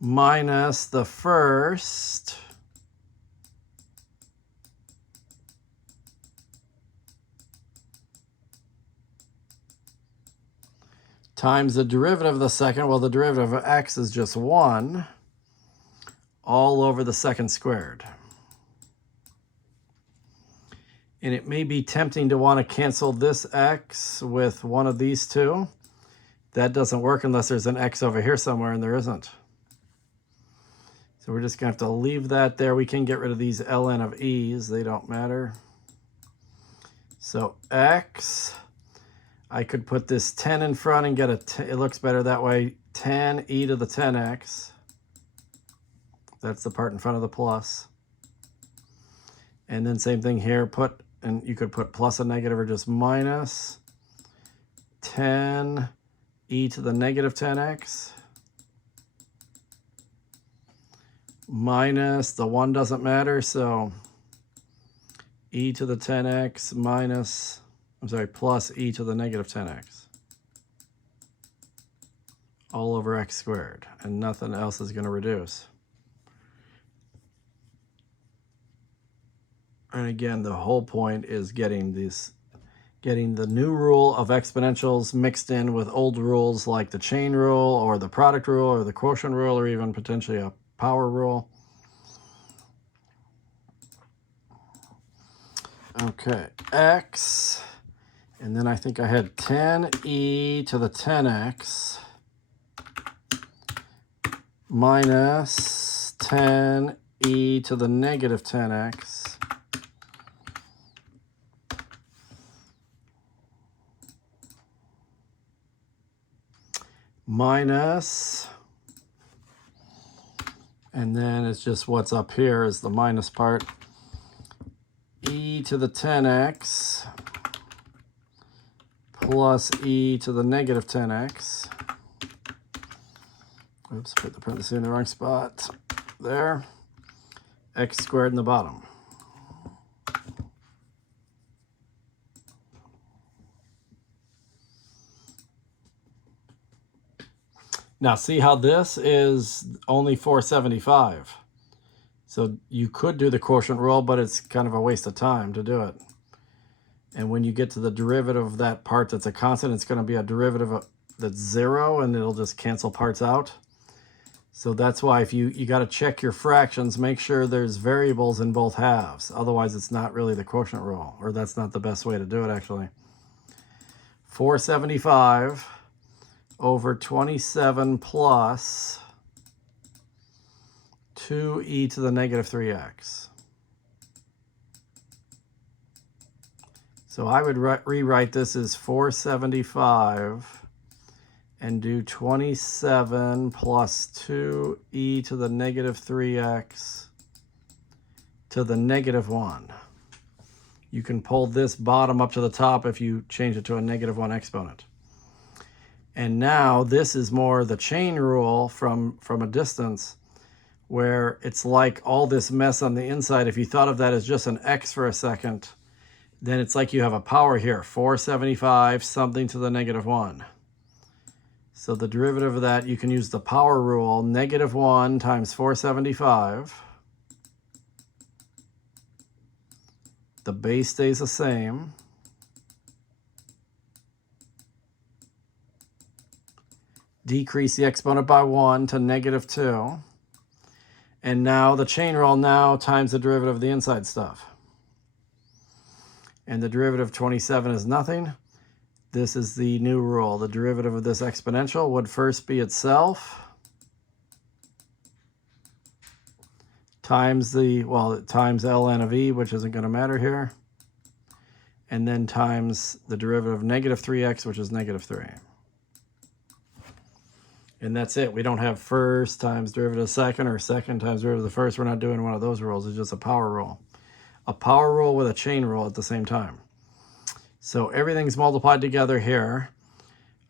minus the first times the derivative of the second. Well, the derivative of x is just 1 all over the second squared. And it may be tempting to want to cancel this x with one of these two. That doesn't work unless there's an x over here somewhere, and there isn't. So we're just going to have to leave that there. We can get rid of these ln of e's. They don't matter. So x, I could put this 10 in front and get it looks better that way. 10 e to the 10x. That's the part in front of the plus. And then same thing here, and you could put plus a negative or just minus 10 e to the negative 10x minus, the 1 doesn't matter, so e to the 10x plus e to the negative 10x all over x squared, and nothing else is going to reduce. And again, the whole point is getting this getting the new rule of exponentials mixed in with old rules like the chain rule or the product rule or the quotient rule or even potentially a power rule. Okay, x, and then I think I had 10e to the 10x minus 10e to the negative 10x minus, and then it's just what's up here is the minus part, e to the 10x plus e to the negative 10x. Oops, put the parentheses in the wrong spot. There. X squared in the bottom. Now see how this is only 475. So you could do the quotient rule, but it's kind of a waste of time to do it. And when you get to the derivative of that part that's a constant, it's going to be a derivative that's 0, and it'll just cancel parts out. So that's why if you got to check your fractions, make sure there's variables in both halves. Otherwise, it's not really the quotient rule, or that's not the best way to do it, actually. 475 over 27 plus 2e to the negative 3x. So I would rewrite this as 475 and do 27 plus 2e to the negative 3x to the negative 1. You can pull this bottom up to the top if you change it to a negative 1 exponent. And now this is more the chain rule from a distance, where it's like all this mess on the inside. If you thought of that as just an x for a second, then it's like you have a power here, 475 something to the negative 1. So the derivative of that, you can use the power rule, negative 1 times 475. The base stays the same. Decrease the exponent by 1 to negative 2. And now the chain rule now times the derivative of the inside stuff. And the derivative of 27 is nothing. This is the new rule. The derivative of this exponential would first be itself times times ln of e, which isn't going to matter here, and then times the derivative of negative 3x, which is negative 3. And that's it. We don't have first times derivative of second or second times derivative of the first. We're not doing one of those rules. It's just a power rule. A power rule with a chain rule at the same time. So everything's multiplied together here.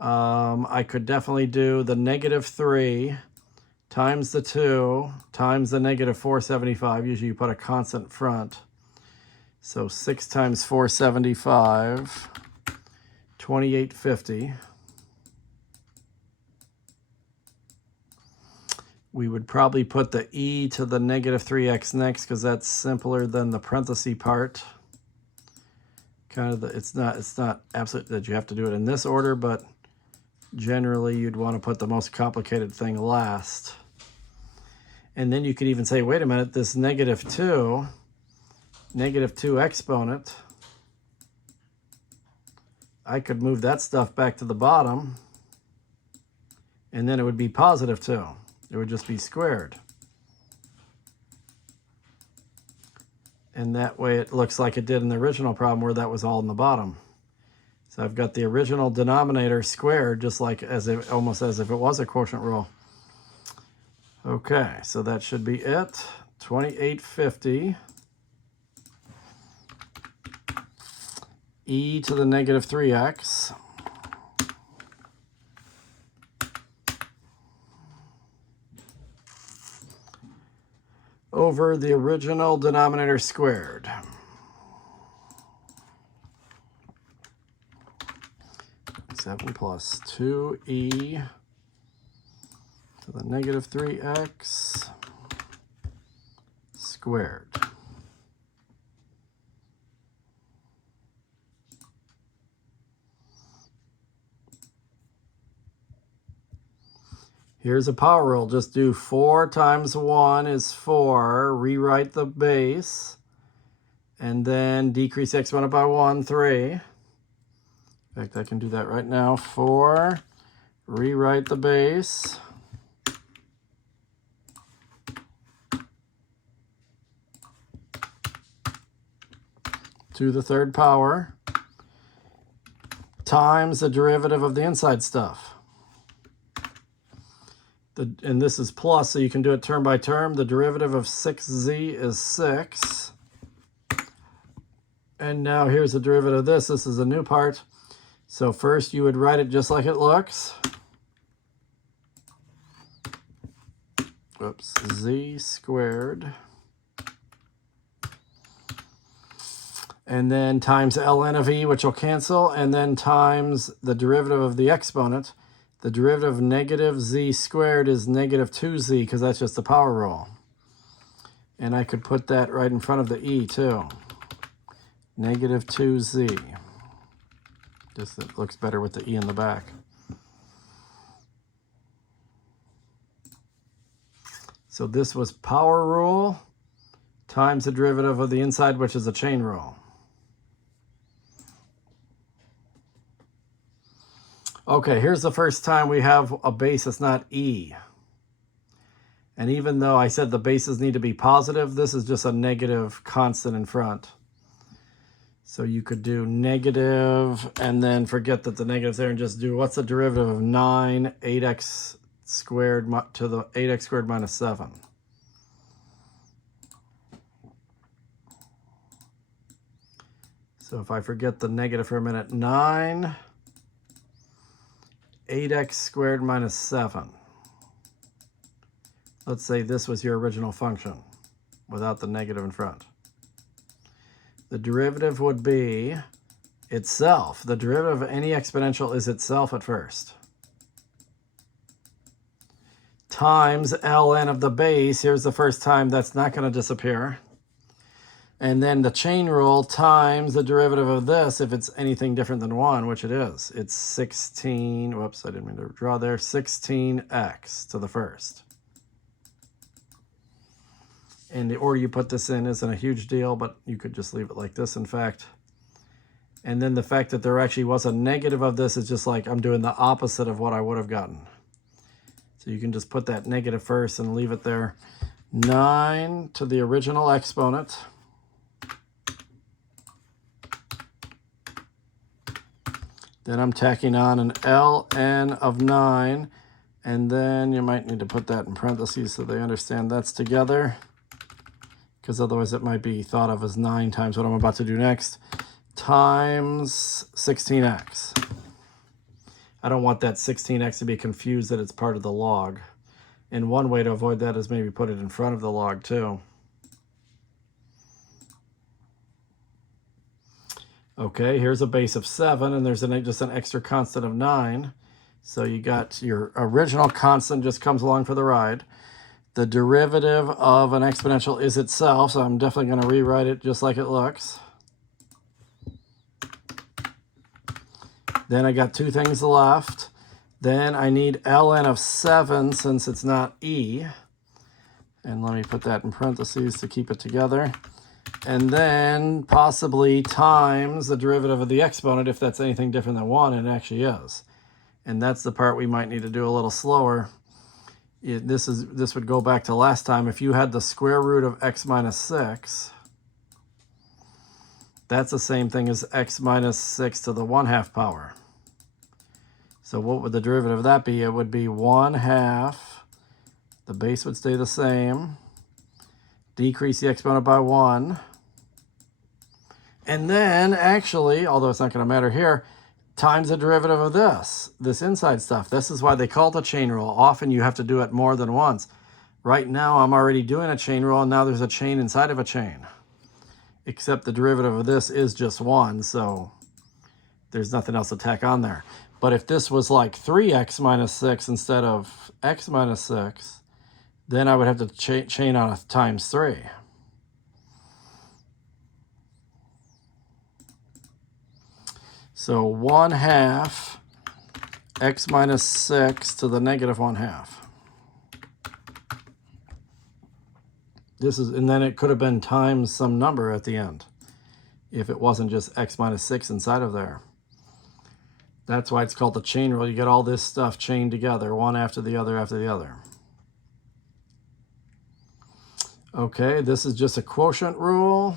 I could definitely do the negative 3 times the 2 times the negative 475. Usually you put a constant front. So 6 times 475, 2850. We would probably put the e to the negative 3x next because that's simpler than the parenthesis part. Kind of it's not absolute that you have to do it in this order, but generally you'd want to put the most complicated thing last. And then you could even say, wait a minute, this negative 2 exponent, I could move that stuff back to the bottom, and then it would be positive 2. It would just be squared. And that way it looks like it did in the original problem where that was all in the bottom. So I've got the original denominator squared, just like almost as if it was a quotient rule. Okay, so that should be it. 2850 e to the negative 3x over the original denominator squared. Seven plus 2e to the negative 3x squared. Here's a power rule. Just do 4 times 1 is 4. Rewrite the base. And then decrease the exponent by 1, 3. In fact, I can do that right now. 4. Rewrite the base. To the 3rd power. Times the derivative of the inside stuff. And this is plus, so you can do it term by term. The derivative of 6z is 6. And now here's the derivative of this. This is a new part. So first you would write it just like it looks. Whoops, z squared. And then times ln of e, which will cancel, and then times the derivative of the exponent. The derivative of negative z squared is negative 2z, because that's just the power rule. And I could put that right in front of the e, too. Negative 2z. Just it looks better with the e in the back. So this was power rule times the derivative of the inside, which is a chain rule. Okay, here's the first time we have a base that's not e. And even though I said the bases need to be positive, this is just a negative constant in front. So you could do negative and then forget that the negative's there and just do what's the derivative of 9, 8x squared to the 8x squared minus 7. So if I forget the negative for a minute, 9, 8x squared minus 7. Let's say this was your original function without the negative in front. The derivative would be itself. The derivative of any exponential is itself at first. Times ln of the base. Here's the first time that's not going to disappear. And then the chain rule times the derivative of this if it's anything different than 1, which it is. It's 16, whoops, I didn't mean to draw there, 16x to the first. And the order you put this in isn't a huge deal, but you could just leave it like this, in fact. And then the fact that there actually was a negative of this is just like I'm doing the opposite of what I would have gotten. So you can just put that negative first and leave it there. 9 to the original exponent. Then I'm tacking on an ln of 9, and then you might need to put that in parentheses so they understand that's together, because otherwise it might be thought of as 9 times what I'm about to do next, times 16x. I don't want that 16x to be confused that it's part of the log. And one way to avoid that is maybe put it in front of the log too. Okay, here's a base of 7, and there's just an extra constant of 9. So you got your original constant just comes along for the ride. The derivative of an exponential is itself, so I'm definitely going to rewrite it just like it looks. Then I got 2 things left. Then I need ln of 7 since it's not e. And let me put that in parentheses to keep it together. And then possibly times the derivative of the exponent if that's anything different than 1, and it actually is. And that's the part we might need to do a little slower. This would go back to last time. If you had the square root of x minus 6, that's the same thing as x minus 6 to the 1/2 power. So what would the derivative of that be? It would be 1/2. The base would stay the same. Decrease the exponent by 1. And then actually, although it's not going to matter here, times the derivative of this inside stuff. This is why they call it a chain rule. Often you have to do it more than once. Right now I'm already doing a chain rule, and now there's a chain inside of a chain. Except the derivative of this is just 1, so there's nothing else to tack on there. But if this was like 3x minus 6 instead of x minus 6, then I would have to chain on a times 3. So 1/2 x minus 6 to the negative 1/2. This is, and then it could have been times some number at the end if it wasn't just x minus 6 inside of there. That's why it's called the chain rule. You get all this stuff chained together, one after the other after the other. Okay, this is just a quotient rule.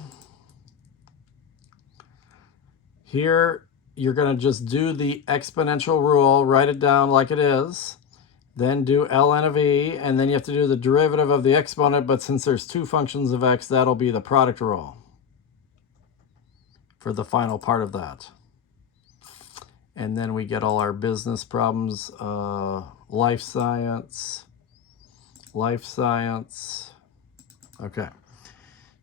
Here, you're going to just do the exponential rule, write it down like it is, then do ln of e, and then you have to do the derivative of the exponent, but since there's two functions of x, that'll be the product rule for the final part of that. And then we get all our business problems, life science. Okay,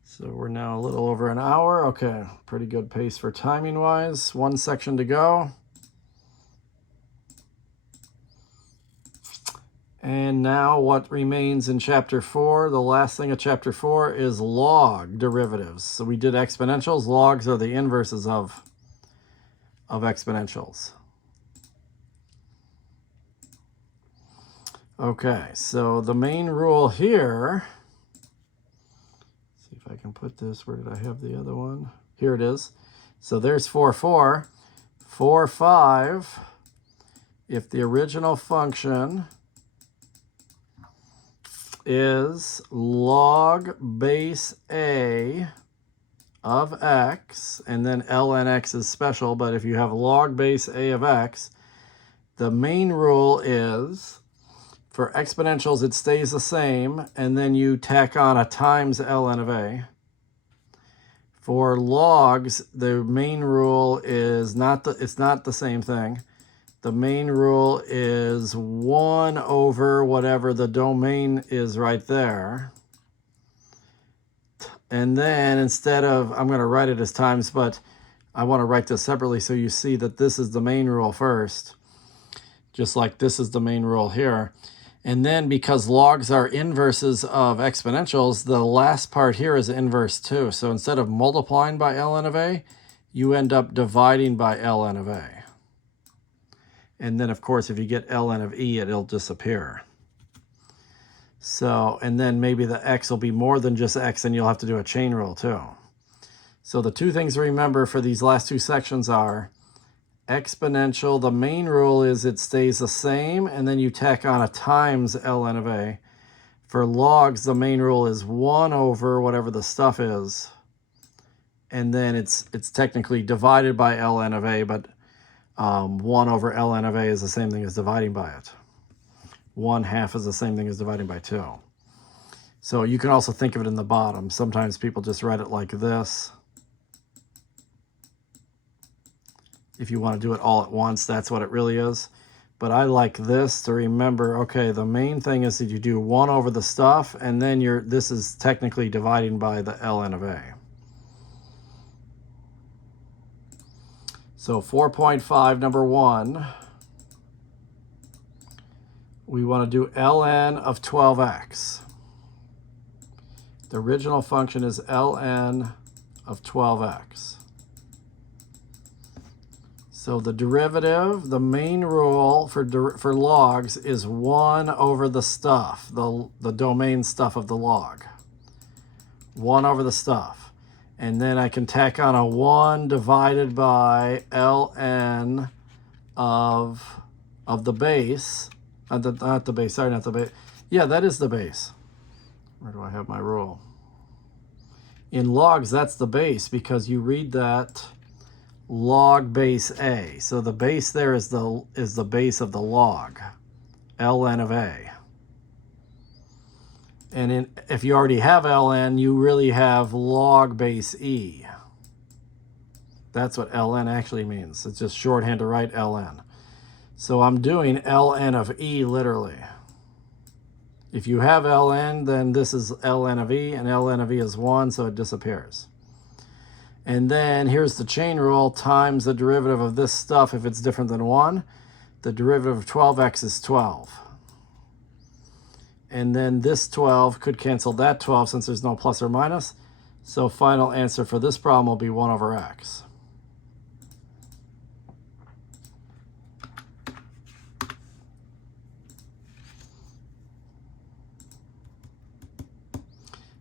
so we're now a little over an hour. Okay, pretty good pace for timing wise. One section to go. And now what remains in chapter 4, the last thing of chapter 4 is log derivatives. So we did exponentials. Logs are the inverses of exponentials. Okay, so the main rule here, see if I can put this, where did I have the other one? Here it is. So there's 4, 4. 4, 5, if the original function is log base a of x, and then ln x is special, but if you have log base a of x, the main rule is for exponentials it stays the same, and then you tack on a times ln of a. For logs, the main rule is it's not the same thing. The main rule is 1 over whatever the domain is right there. And then instead of, I'm going to write it as times, but I want to write this separately so you see that this is the main rule first, just like this is the main rule here. And then because logs are inverses of exponentials, the last part here is inverse too. So instead of multiplying by ln of a, you end up dividing by ln of a. And then, of course, if you get ln of e, it'll disappear. So, and then maybe the x will be more than just x, and you'll have to do a chain rule too. So the two things to remember for these last two sections are exponential. The main rule is it stays the same, and then you tack on a times ln of a. For logs, the main rule is 1 over whatever the stuff is. And then it's technically divided by ln of a, but 1 over ln of a is the same thing as dividing by it. 1/2 is the same thing as dividing by 2. So you can also think of it in the bottom. Sometimes people just write it like this. If you want to do it all at once, that's what it really is. But I like this to remember, okay, the main thing is that you do 1 over the stuff, and then this is technically dividing by the ln of a. So 4.5, number 1, we want to do ln of 12x. The original function is ln of 12x. So the derivative, the main rule for logs is 1 over the stuff, the domain stuff of the log. 1 over the stuff. And then I can tack on a 1 divided by ln of the base. Not the base, sorry, not the base. Yeah, that is the base. Where do I have my rule? In logs, that's the base because you read that log base a. So the base there is the base of the log, ln of a. And if you already have ln, you really have log base e. That's what ln actually means. It's just shorthand to write ln. So I'm doing ln of e literally. If you have ln, then this is ln of e, and ln of e is 1, so it disappears. And then here's the chain rule times the derivative of this stuff if it's different than 1. The derivative of 12x is 12. And then this 12 could cancel that 12 since there's no plus or minus. So final answer for this problem will be 1 over x.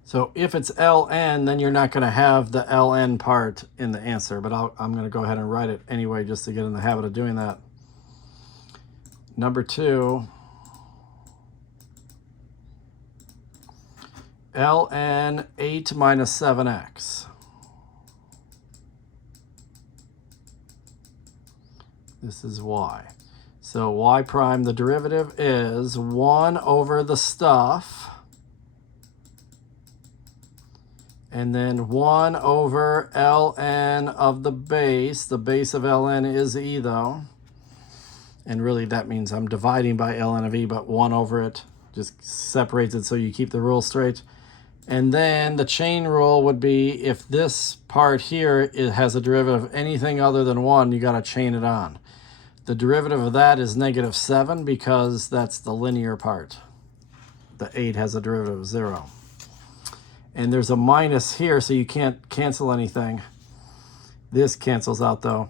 So if it's ln, then you're not going to have the ln part in the answer, but I'm going to go ahead and write it anyway just to get in the habit of doing that. Number 2, ln 8 minus 7x. This is y. So y prime, the derivative is 1 over the stuff, and then 1 over ln of the base. The base of ln is e, though. And really, that means I'm dividing by ln of e, but 1 over it just separates it so you keep the rule straight. And then the chain rule would be if this part here has a derivative of anything other than 1, you got to chain it on. The derivative of that is -7 because that's the linear part. The 8 has a derivative of 0. And there's a minus here, so you can't cancel anything. This cancels out, though.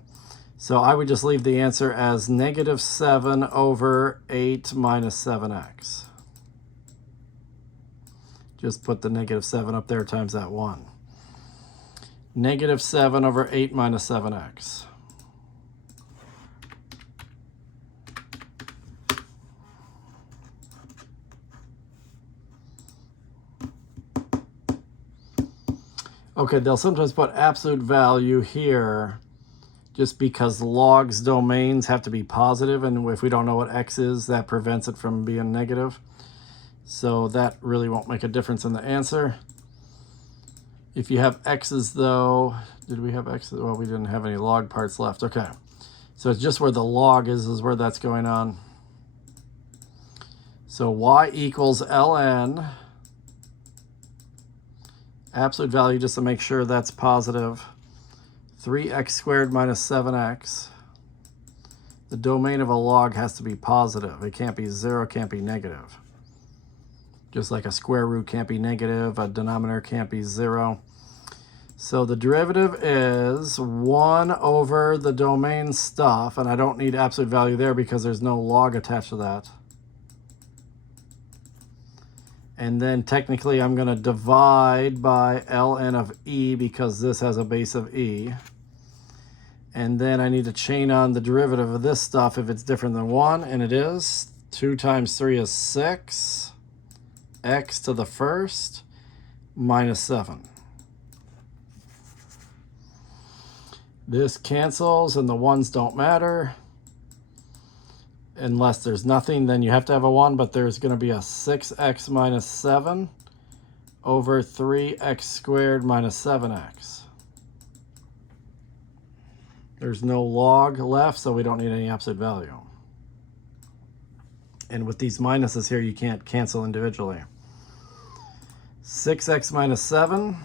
So I would just leave the answer as -7 over 8 minus 7x. Just put the -7 up there times that 1. -7 over 8 minus 7x. Okay, they'll sometimes put absolute value here just because logs domains have to be positive, and if we don't know what x is, that prevents it from being negative. So that really won't make a difference in the answer. If you have x's, though, did we have x's? Well, we didn't have any log parts left. Okay, so it's just where the log is where that's going on. So y equals ln, absolute value, just to make sure that's positive, 3x squared minus 7x. The domain of a log has to be positive. It can't be 0, can't be negative. Just like a square root can't be negative, a denominator can't be 0. So the derivative is 1 over the domain stuff, and I don't need absolute value there because there's no log attached to that. And then technically I'm going to divide by ln of e because this has a base of e. And then I need to chain on the derivative of this stuff if it's different than 1, and it is. 2 times 3 is 6. X to the first minus 7. This cancels and the 1s don't matter. Unless there's nothing, then you have to have a 1, but there's going to be a 6x minus 7 over 3x squared minus 7x. There's no log left, so we don't need any absolute value. And with these minuses here, you can't cancel individually. 6x minus 7.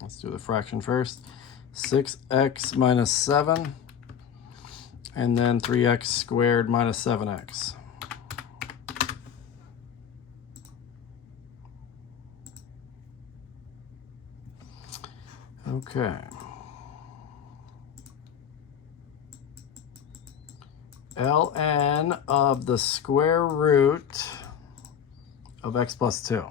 Let's do the fraction first. 6x minus 7. And then 3x squared minus 7x. Okay. ln of the square root of x plus 2.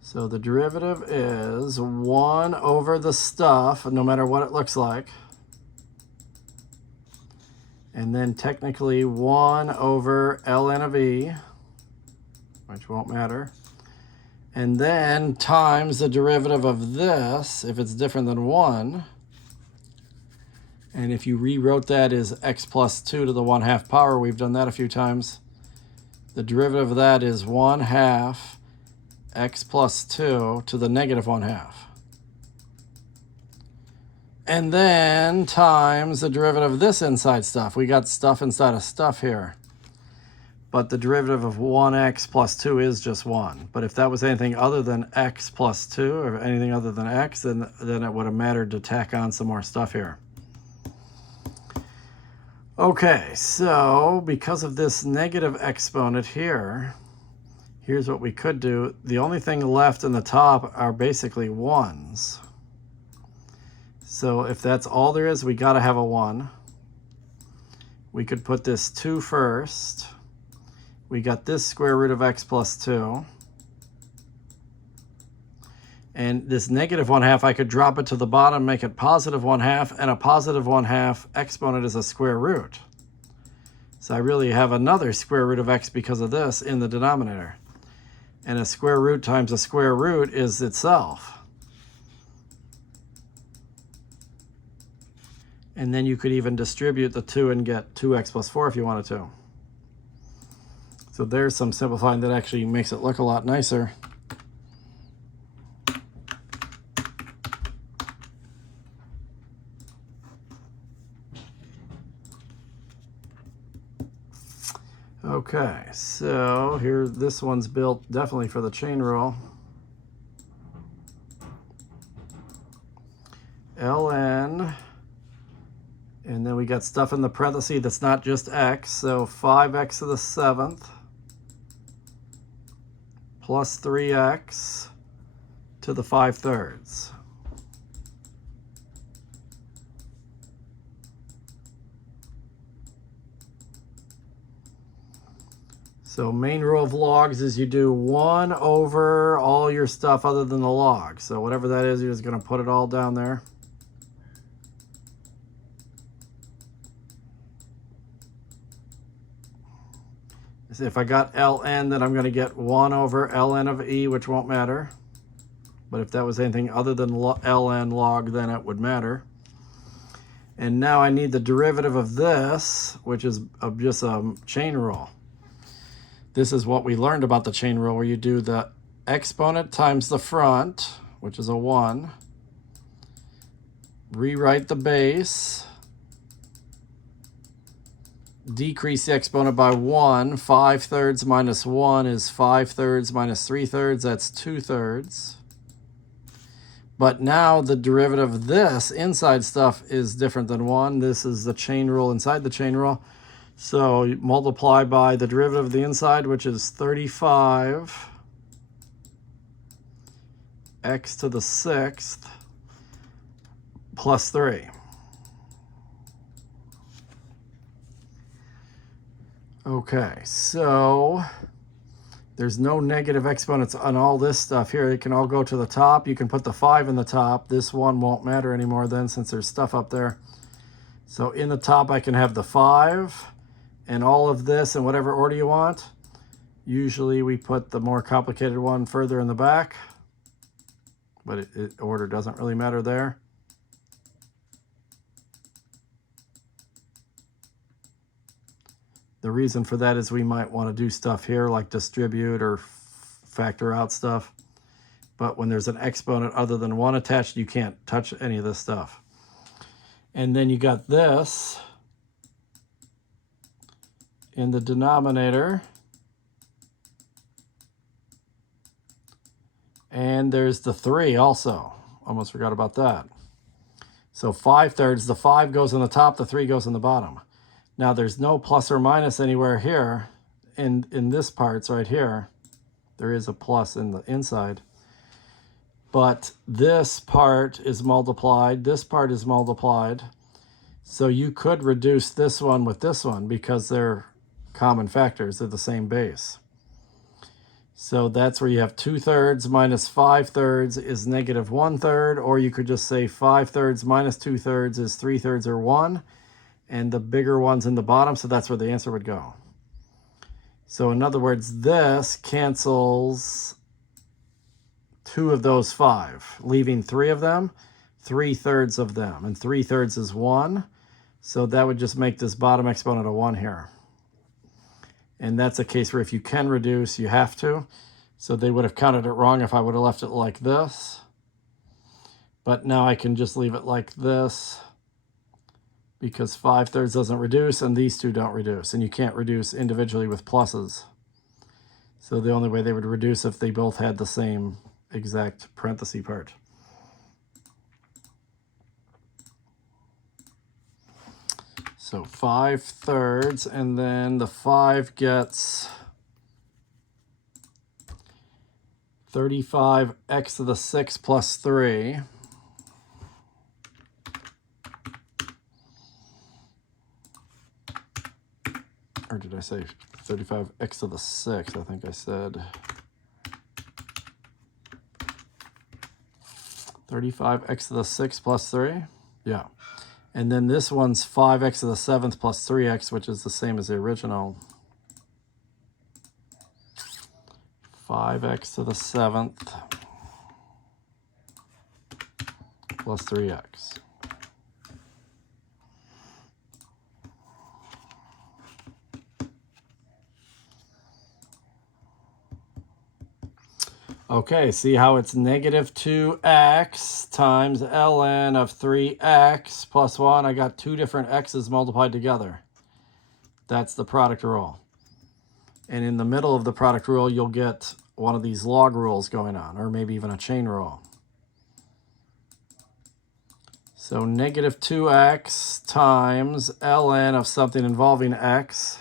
So the derivative is 1 over the stuff, no matter what it looks like. And then technically 1 over ln of e, which won't matter. And then times the derivative of this, if it's different than 1. And if you rewrote that as x plus 2 to the 1/2 power, we've done that a few times. The derivative of that is 1/2 x plus 2 to the negative 1/2. And then times the derivative of this inside stuff. We got stuff inside of stuff here. But the derivative of 1x plus 2 is just 1. But if that was anything other than x plus 2, or anything other than x, then it would have mattered to tack on some more stuff here. Okay, so because of this negative exponent here, here's what we could do. The only thing left in the top are basically 1s. So if that's all there is, we got to have a 1. We could put this 2 first. we got this square root of x plus 2. And this negative 1/2, I could drop it to the bottom, make it positive 1/2, and a positive 1/2 exponent is a square root. So I really have another square root of x because of this in the denominator. And a square root times a square root is itself. And then you could even distribute the 2 and get 2x plus 4 if you wanted to. So there's some simplifying that actually makes it look a lot nicer. Okay, so here, this one's built definitely for the chain rule. ln, and then we got stuff in the parentheses that's not just x, so 5x to the 7th plus 3x to the 5/3. So main rule of logs is you do 1 over all your stuff other than the log. So whatever that is, you're just going to put it all down there. So if I got ln, then I'm going to get 1 over ln of e, which won't matter. But if that was anything other than ln log, then it would matter. And now I need the derivative of this, which is just a chain rule. This is what we learned about the chain rule, where you do the exponent times the front, which is a 1. Rewrite the base. Decrease the exponent by 1. 5/3 minus 1 is 5/3 minus 3/3. That's 2/3. But now the derivative of this inside stuff is different than 1. This is the chain rule inside the chain rule. So you multiply by the derivative of the inside, which is 35 x to the 6th plus 3. Okay, so there's no negative exponents on all this stuff here. It can all go to the top. You can put the 5 in the top. This one won't matter anymore then, since there's stuff up there. So in the top, I can have the 5 and all of this in whatever order you want. Usually we put the more complicated one further in the back, but order doesn't really matter there. The reason for that is we might want to do stuff here like distribute or factor out stuff. But when there's an exponent other than 1 attached, you can't touch any of this stuff. And then you got this in the denominator. And there's the 3 also. Almost forgot about that. So 5/3, the 5 goes in the top, the 3 goes in the bottom. Now there's no plus or minus anywhere here. In this part's right here. There is a plus in the inside. But this part is multiplied. This part is multiplied. So you could reduce this one with this one because they're common factors. They're the same base. So that's where you have 2/3 minus 5/3 is negative 1/3, or you could just say 5/3 minus 2/3 is 3/3 or 1, and the bigger one's in the bottom, so that's where the answer would go. So in other words, this cancels 2 of those 5, leaving 3 of them, 3/3 of them, and 3/3 is 1. So that would just make this bottom exponent a 1 here. And that's a case where if you can reduce, you have to. So they would have counted it wrong if I would have left it like this. But now I can just leave it like this because 5/3 doesn't reduce and these two don't reduce. And you can't reduce individually with pluses. So the only way they would reduce if they both had the same exact parenthesis part. So 5/3, and then the 5 gets 35x to the 6 plus 3. or did I say 35x to the 6th? I think I said 35x to the 6th plus 3. Yeah. And then this one's 5x to the 7th plus 3x, which is the same as the original. 5x to the 7th plus 3x. Okay, see how it's negative 2x times ln of 3x plus 1. I got two different x's multiplied together. That's the product rule. And in the middle of the product rule, you'll get one of these log rules going on, or maybe even a chain rule. So negative 2x times ln of something involving x,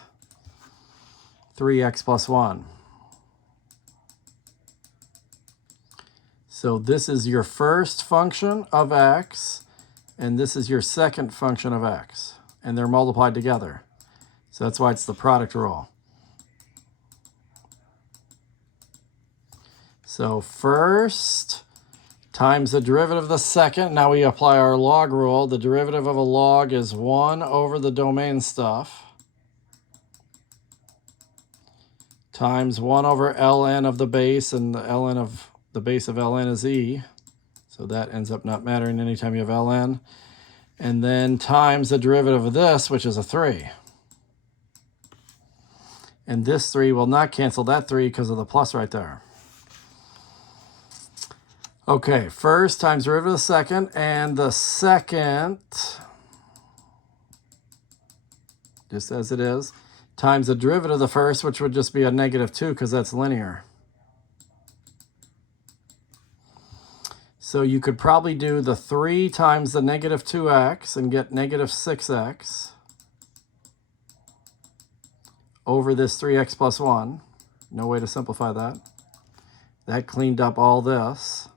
3x plus 1. So this is your first function of x, and this is your second function of x, and they're multiplied together. So that's why it's the product rule. So first times the derivative of the second. Now we apply our log rule. The derivative of a log is 1 over the domain stuff times 1 over ln of the base, and the ln of the base of ln is e. So that ends up not mattering anytime you have ln. And then times the derivative of this, which is a 3. And this 3 will not cancel that 3 because of the plus right there. Okay, first times derivative of the second, and the second, just as it is, times the derivative of the first, which would just be a negative 2 because that's linear. So you could probably do the 3 times the negative 2x and get negative 6x over this 3x plus 1. No way to simplify that. That cleaned up all this.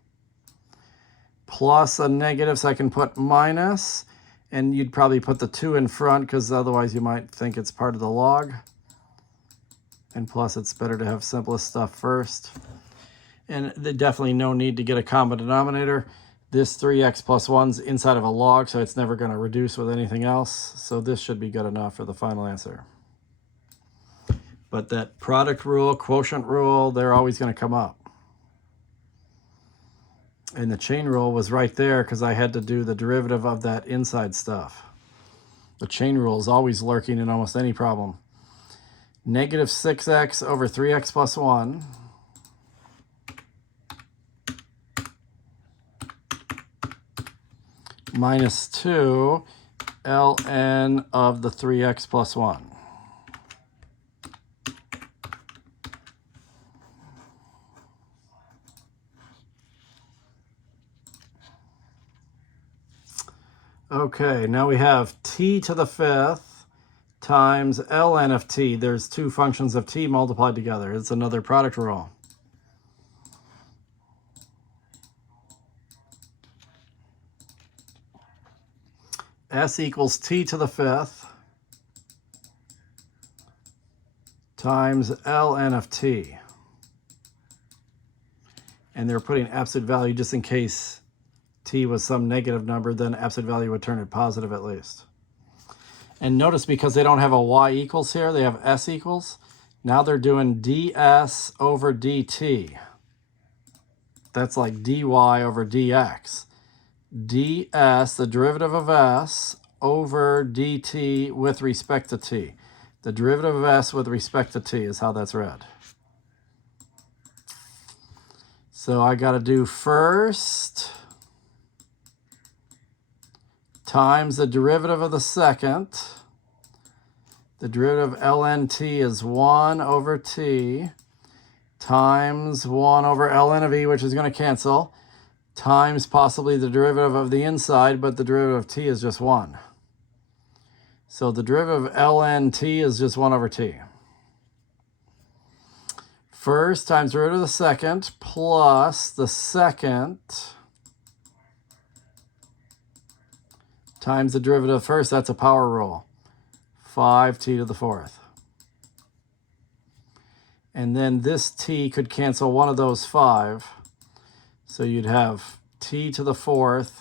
Plus a negative, so I can put minus, and you'd probably put the 2 in front because otherwise you might think it's part of the log. And plus it's better to have simplest stuff first. And there's definitely no need to get a common denominator. This 3x plus 1's inside of a log, so it's never going to reduce with anything else. So this should be good enough for the final answer. But that product rule, quotient rule, they're always going to come up. And the chain rule was right there because I had to do the derivative of that inside stuff. The chain rule is always lurking in almost any problem. Negative 6x over 3x plus 1 minus 2 ln of the 3x plus 1. Okay, now we have t to the 5th times ln of t. There's two functions of t multiplied together. It's another product rule. S equals t to the 5th times ln of t. And they're putting absolute value just in case t was some negative number, then absolute value would turn it positive at least. And notice because they don't have a y equals here, they have s equals. Now they're doing ds over dt. That's like dy over dx. ds, the derivative of s, over dt with respect to t. The derivative of s with respect to t is how that's read. So I got to do first times the derivative of the second. The derivative of ln t is 1 over t times 1 over ln of e, which is going to cancel, times possibly the derivative of the inside, but the derivative of t is just 1. So the derivative of ln t is just 1 over t. First times derivative of the second plus the second times the derivative of first. That's a power rule. 5t to the 4th. And then this t could cancel one of those 5. So you'd have t to the 4th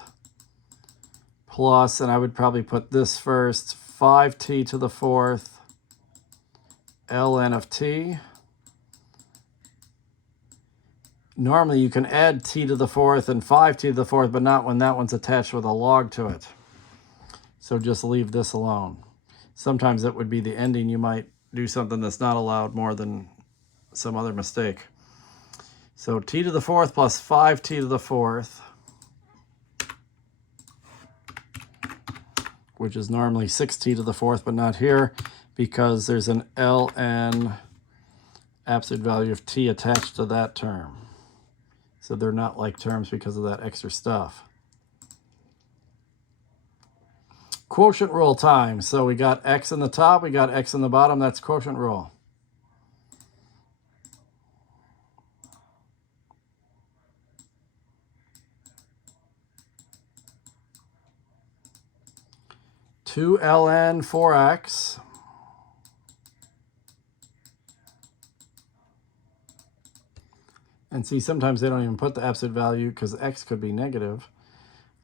plus, and I would probably put this first, 5t to the 4th ln of t. Normally you can add t to the 4th and 5t to the 4th, but not when that one's attached with a log to it. So just leave this alone. Sometimes it would be the ending. You might do something that's not allowed more than some other mistake. So t to the 4th plus 5t to the 4th, which is normally 6t to the 4th, but not here because there's an ln absolute value of t attached to that term. So they're not like terms because of that extra stuff. Quotient rule time. So we got x in the top, we got x in the bottom. That's quotient rule. Two ln 4x and see, sometimes they don't even put the absolute value because x could be negative,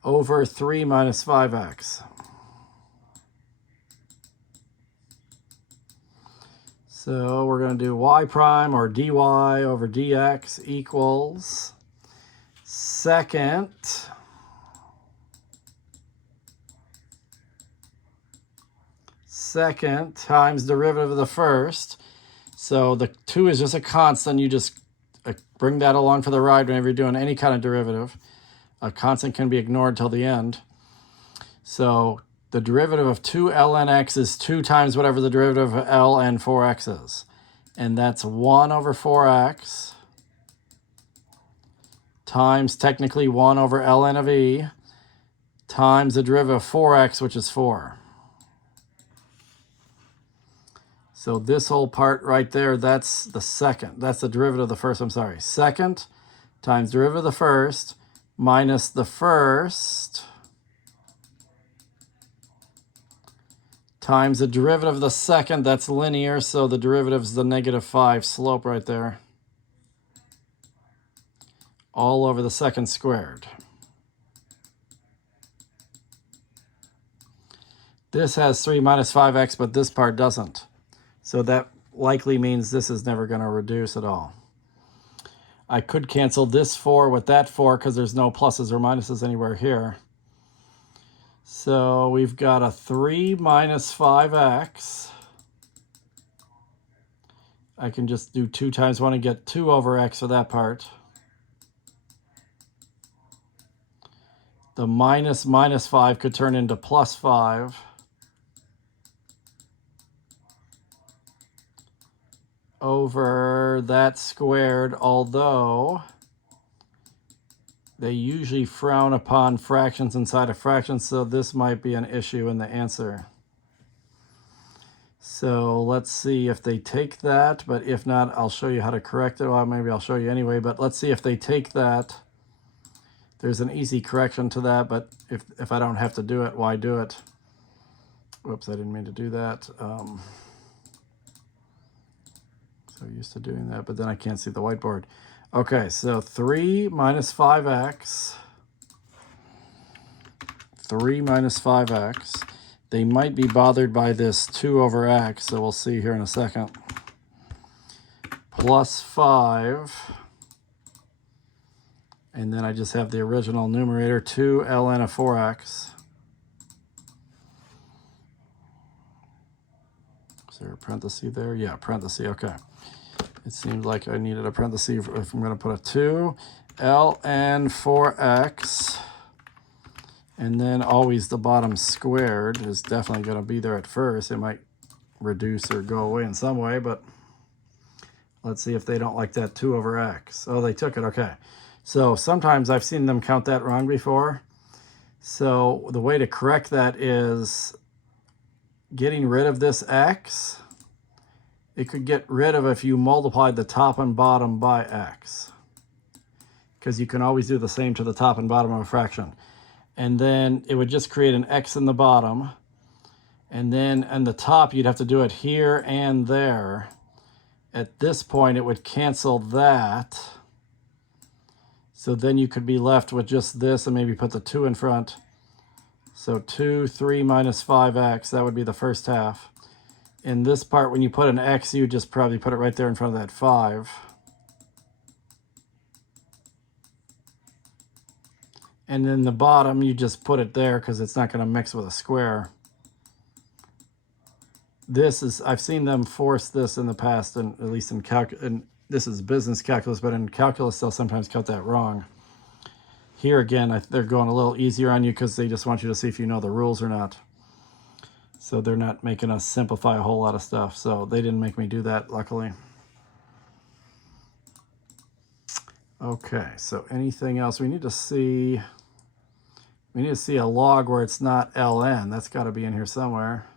over 3 minus 5x. So we're going to do y prime or dy over dx equals second times derivative of the first. So the 2 is just a constant. You just bring that along for the ride whenever you're doing any kind of derivative. A constant can be ignored till the end. So the derivative of 2 ln x is 2 times whatever the derivative of ln 4x is. And that's 1 over 4x times technically 1 over ln of e times the derivative of 4x, which is 4. So this whole part right there, that's the second. That's the derivative of the first, I'm sorry. Second times derivative of the first minus the first times the derivative of the second. That's linear, so the derivative is the -5 slope right there. All over the second squared. This has 3 minus 5x, but this part doesn't. So that likely means this is never going to reduce at all. I could cancel this 4 with that 4 because there's no pluses or minuses anywhere here. So we've got a 3 minus 5x. I can just do 2 times 1 and get 2 over x for that part. The minus 5 could turn into plus 5. Over that squared, although they usually frown upon fractions inside of fractions, so this might be an issue in the answer. So let's see if they take that, but if not, I'll show you how to correct it. Well, maybe I'll show you anyway, but let's see if they take that. There's an easy correction to that, but if I don't have to do it, why do it? Whoops, I didn't mean to do that. So used to doing that, but then I can't see the whiteboard. Okay, so 3 minus 5x. 3 minus 5x. They might be bothered by this 2 over x, so we'll see here in a second. Plus 5. And then I just have the original numerator, 2 ln of 4x. Is there a parenthesis there? Yeah, parenthesis, okay. It seems like I needed a parenthesis if I'm going to put a 2 ln 4x. And then always the bottom squared is definitely going to be there at first. It might reduce or go away in some way, but let's see if they don't like that 2 over x. Oh, they took it, okay. So sometimes I've seen them count that wrong before. So the way to correct that is getting rid of this x. It could get rid of if you multiplied the top and bottom by x, because you can always do the same to the top and bottom of a fraction. And then it would just create an x in the bottom. And then on the top, you'd have to do it here and there. At this point, it would cancel that. So then you could be left with just this and maybe put the 2 in front. So 2, 3 minus 5x, that would be the first half. In this part, when you put an x, you just probably put it right there in front of that 5. And then the bottom, you just put it there because it's not going to mix with a square. This is, I've seen them force this in the past, and at least in this is business calculus, but in calculus, they'll sometimes cut that wrong. Here again, they're going a little easier on you because they just want you to see if you know the rules or not. So they're not making us simplify a whole lot of stuff. So they didn't make me do that, luckily. Okay, so anything else? We need to see a log where it's not ln. That's got to be in here somewhere.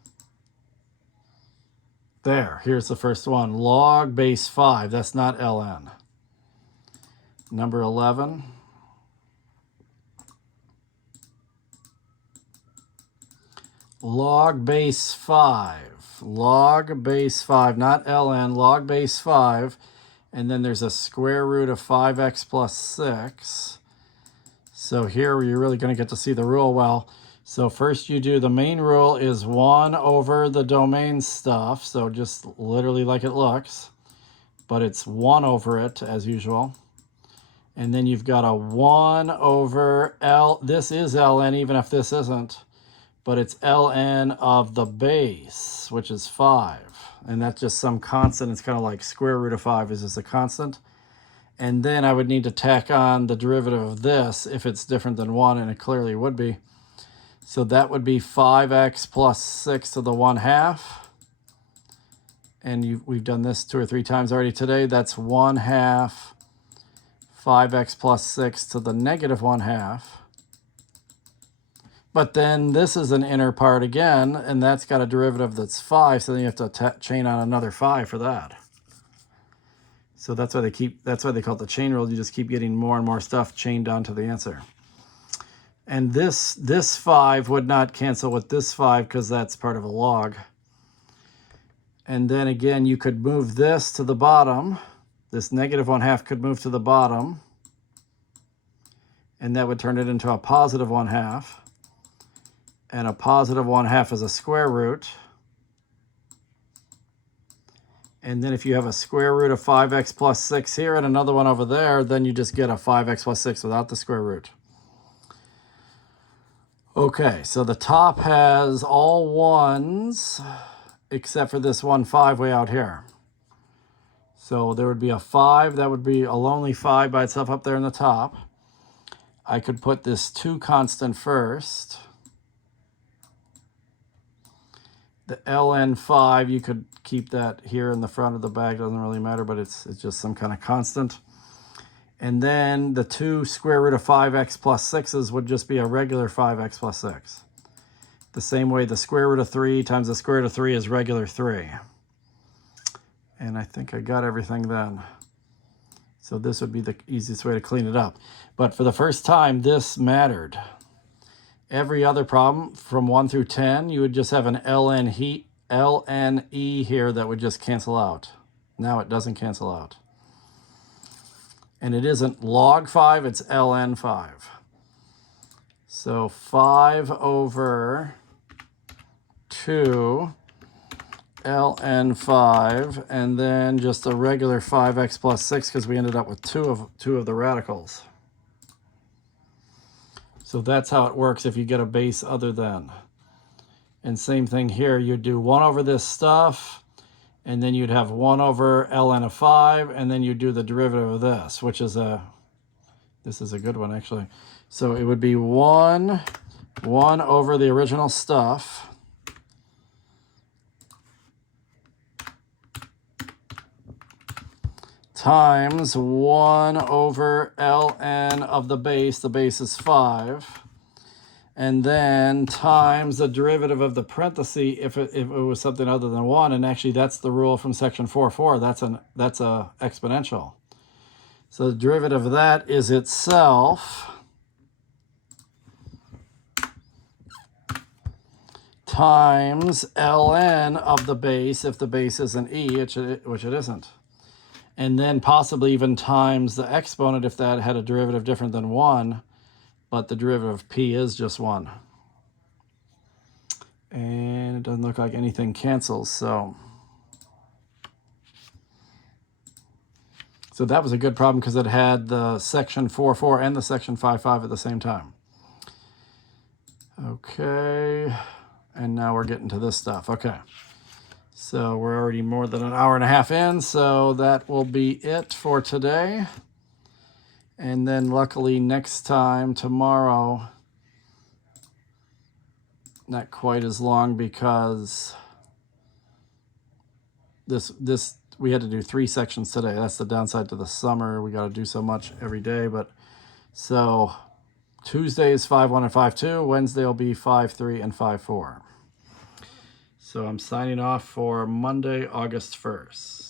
There, here's the first one. Log base 5, that's not ln. Number 11. Log base 5. Log base 5, not ln, log base 5. And then there's a square root of 5x plus 6. So here you're really going to get to see the rule well. So first you do, the main rule is 1 over the domain stuff. So just literally like it looks. But it's 1 over it as usual. And then you've got a 1 over L. This is ln even if this isn't. But it's ln of the base, which is 5. And that's just some constant. It's kind of like square root of 5 is just a constant. And then I would need to tack on the derivative of this if it's different than 1, and it clearly would be. So that would be 5x plus 6 to the 1/2. And we've done this 2 or 3 times already today. That's 1/2 5x plus 6 to the negative 1/2. But then this is an inner part again, and that's got a derivative that's 5, so then you have to chain on another 5 for that. So that's why they call it the chain rule. You just keep getting more and more stuff chained onto the answer. And this 5 would not cancel with this 5 because that's part of a log. And then again, you could move this to the bottom. This negative 1/2 could move to the bottom. And that would turn it into a positive 1/2. And a positive 1/2 is a square root. And then if you have a square root of 5x plus 6 here and another one over there, then you just get a 5x plus 6 without the square root. Okay, so the top has all 1s except for this 1 5 way out here. So there would be a 5, that would be a lonely 5 by itself up there in the top. I could put this 2 constant first. The ln 5, you could keep that here in the front of the bag, doesn't really matter, but it's just some kind of constant. And then the 2 square root of 5x plus 6's would just be a regular 5x plus 6. The same way the square root of 3 times the square root of 3 is regular 3. And I think I got everything then. So this would be the easiest way to clean it up. But for the first time, this mattered. Every other problem from 1 through 10, you would just have an ln e here that would just cancel out. Now it doesn't cancel out. And it isn't log 5, it's ln 5. So 5 over 2 ln 5, and then just a regular 5x plus 6 because we ended up with two of the radicals. So that's how it works if you get a base other than. And same thing here, you'd do 1 over this stuff, and then you'd have 1 over ln of 5, and then you'd do the derivative of this, which is this is a good one actually. So it would be 1 over the original stuff, times 1 over ln of the base is 5, and then times the derivative of the parenthesis if it was something other than 1, and actually that's the rule from section 4.4, that's a exponential. So the derivative of that is itself times ln of the base if the base is an e, which it isn't. and then possibly even times the exponent if that had a derivative different than 1, but the derivative of p is just 1. And it doesn't look like anything cancels, so that was a good problem because it had the section 4,4 and the section 5,5 at the same time. Okay, and now we're getting to this stuff. Okay, so we're already more than an hour and a half in, so that will be it for today. And then luckily next time, tomorrow, not quite as long because this we had to do 3 sections today. That's the downside to the summer. We got to do so much every day, but so Tuesday is 5.1 and 5.2. Wednesday will be 5.3 and 5.4. So I'm signing off for Monday, August 1st.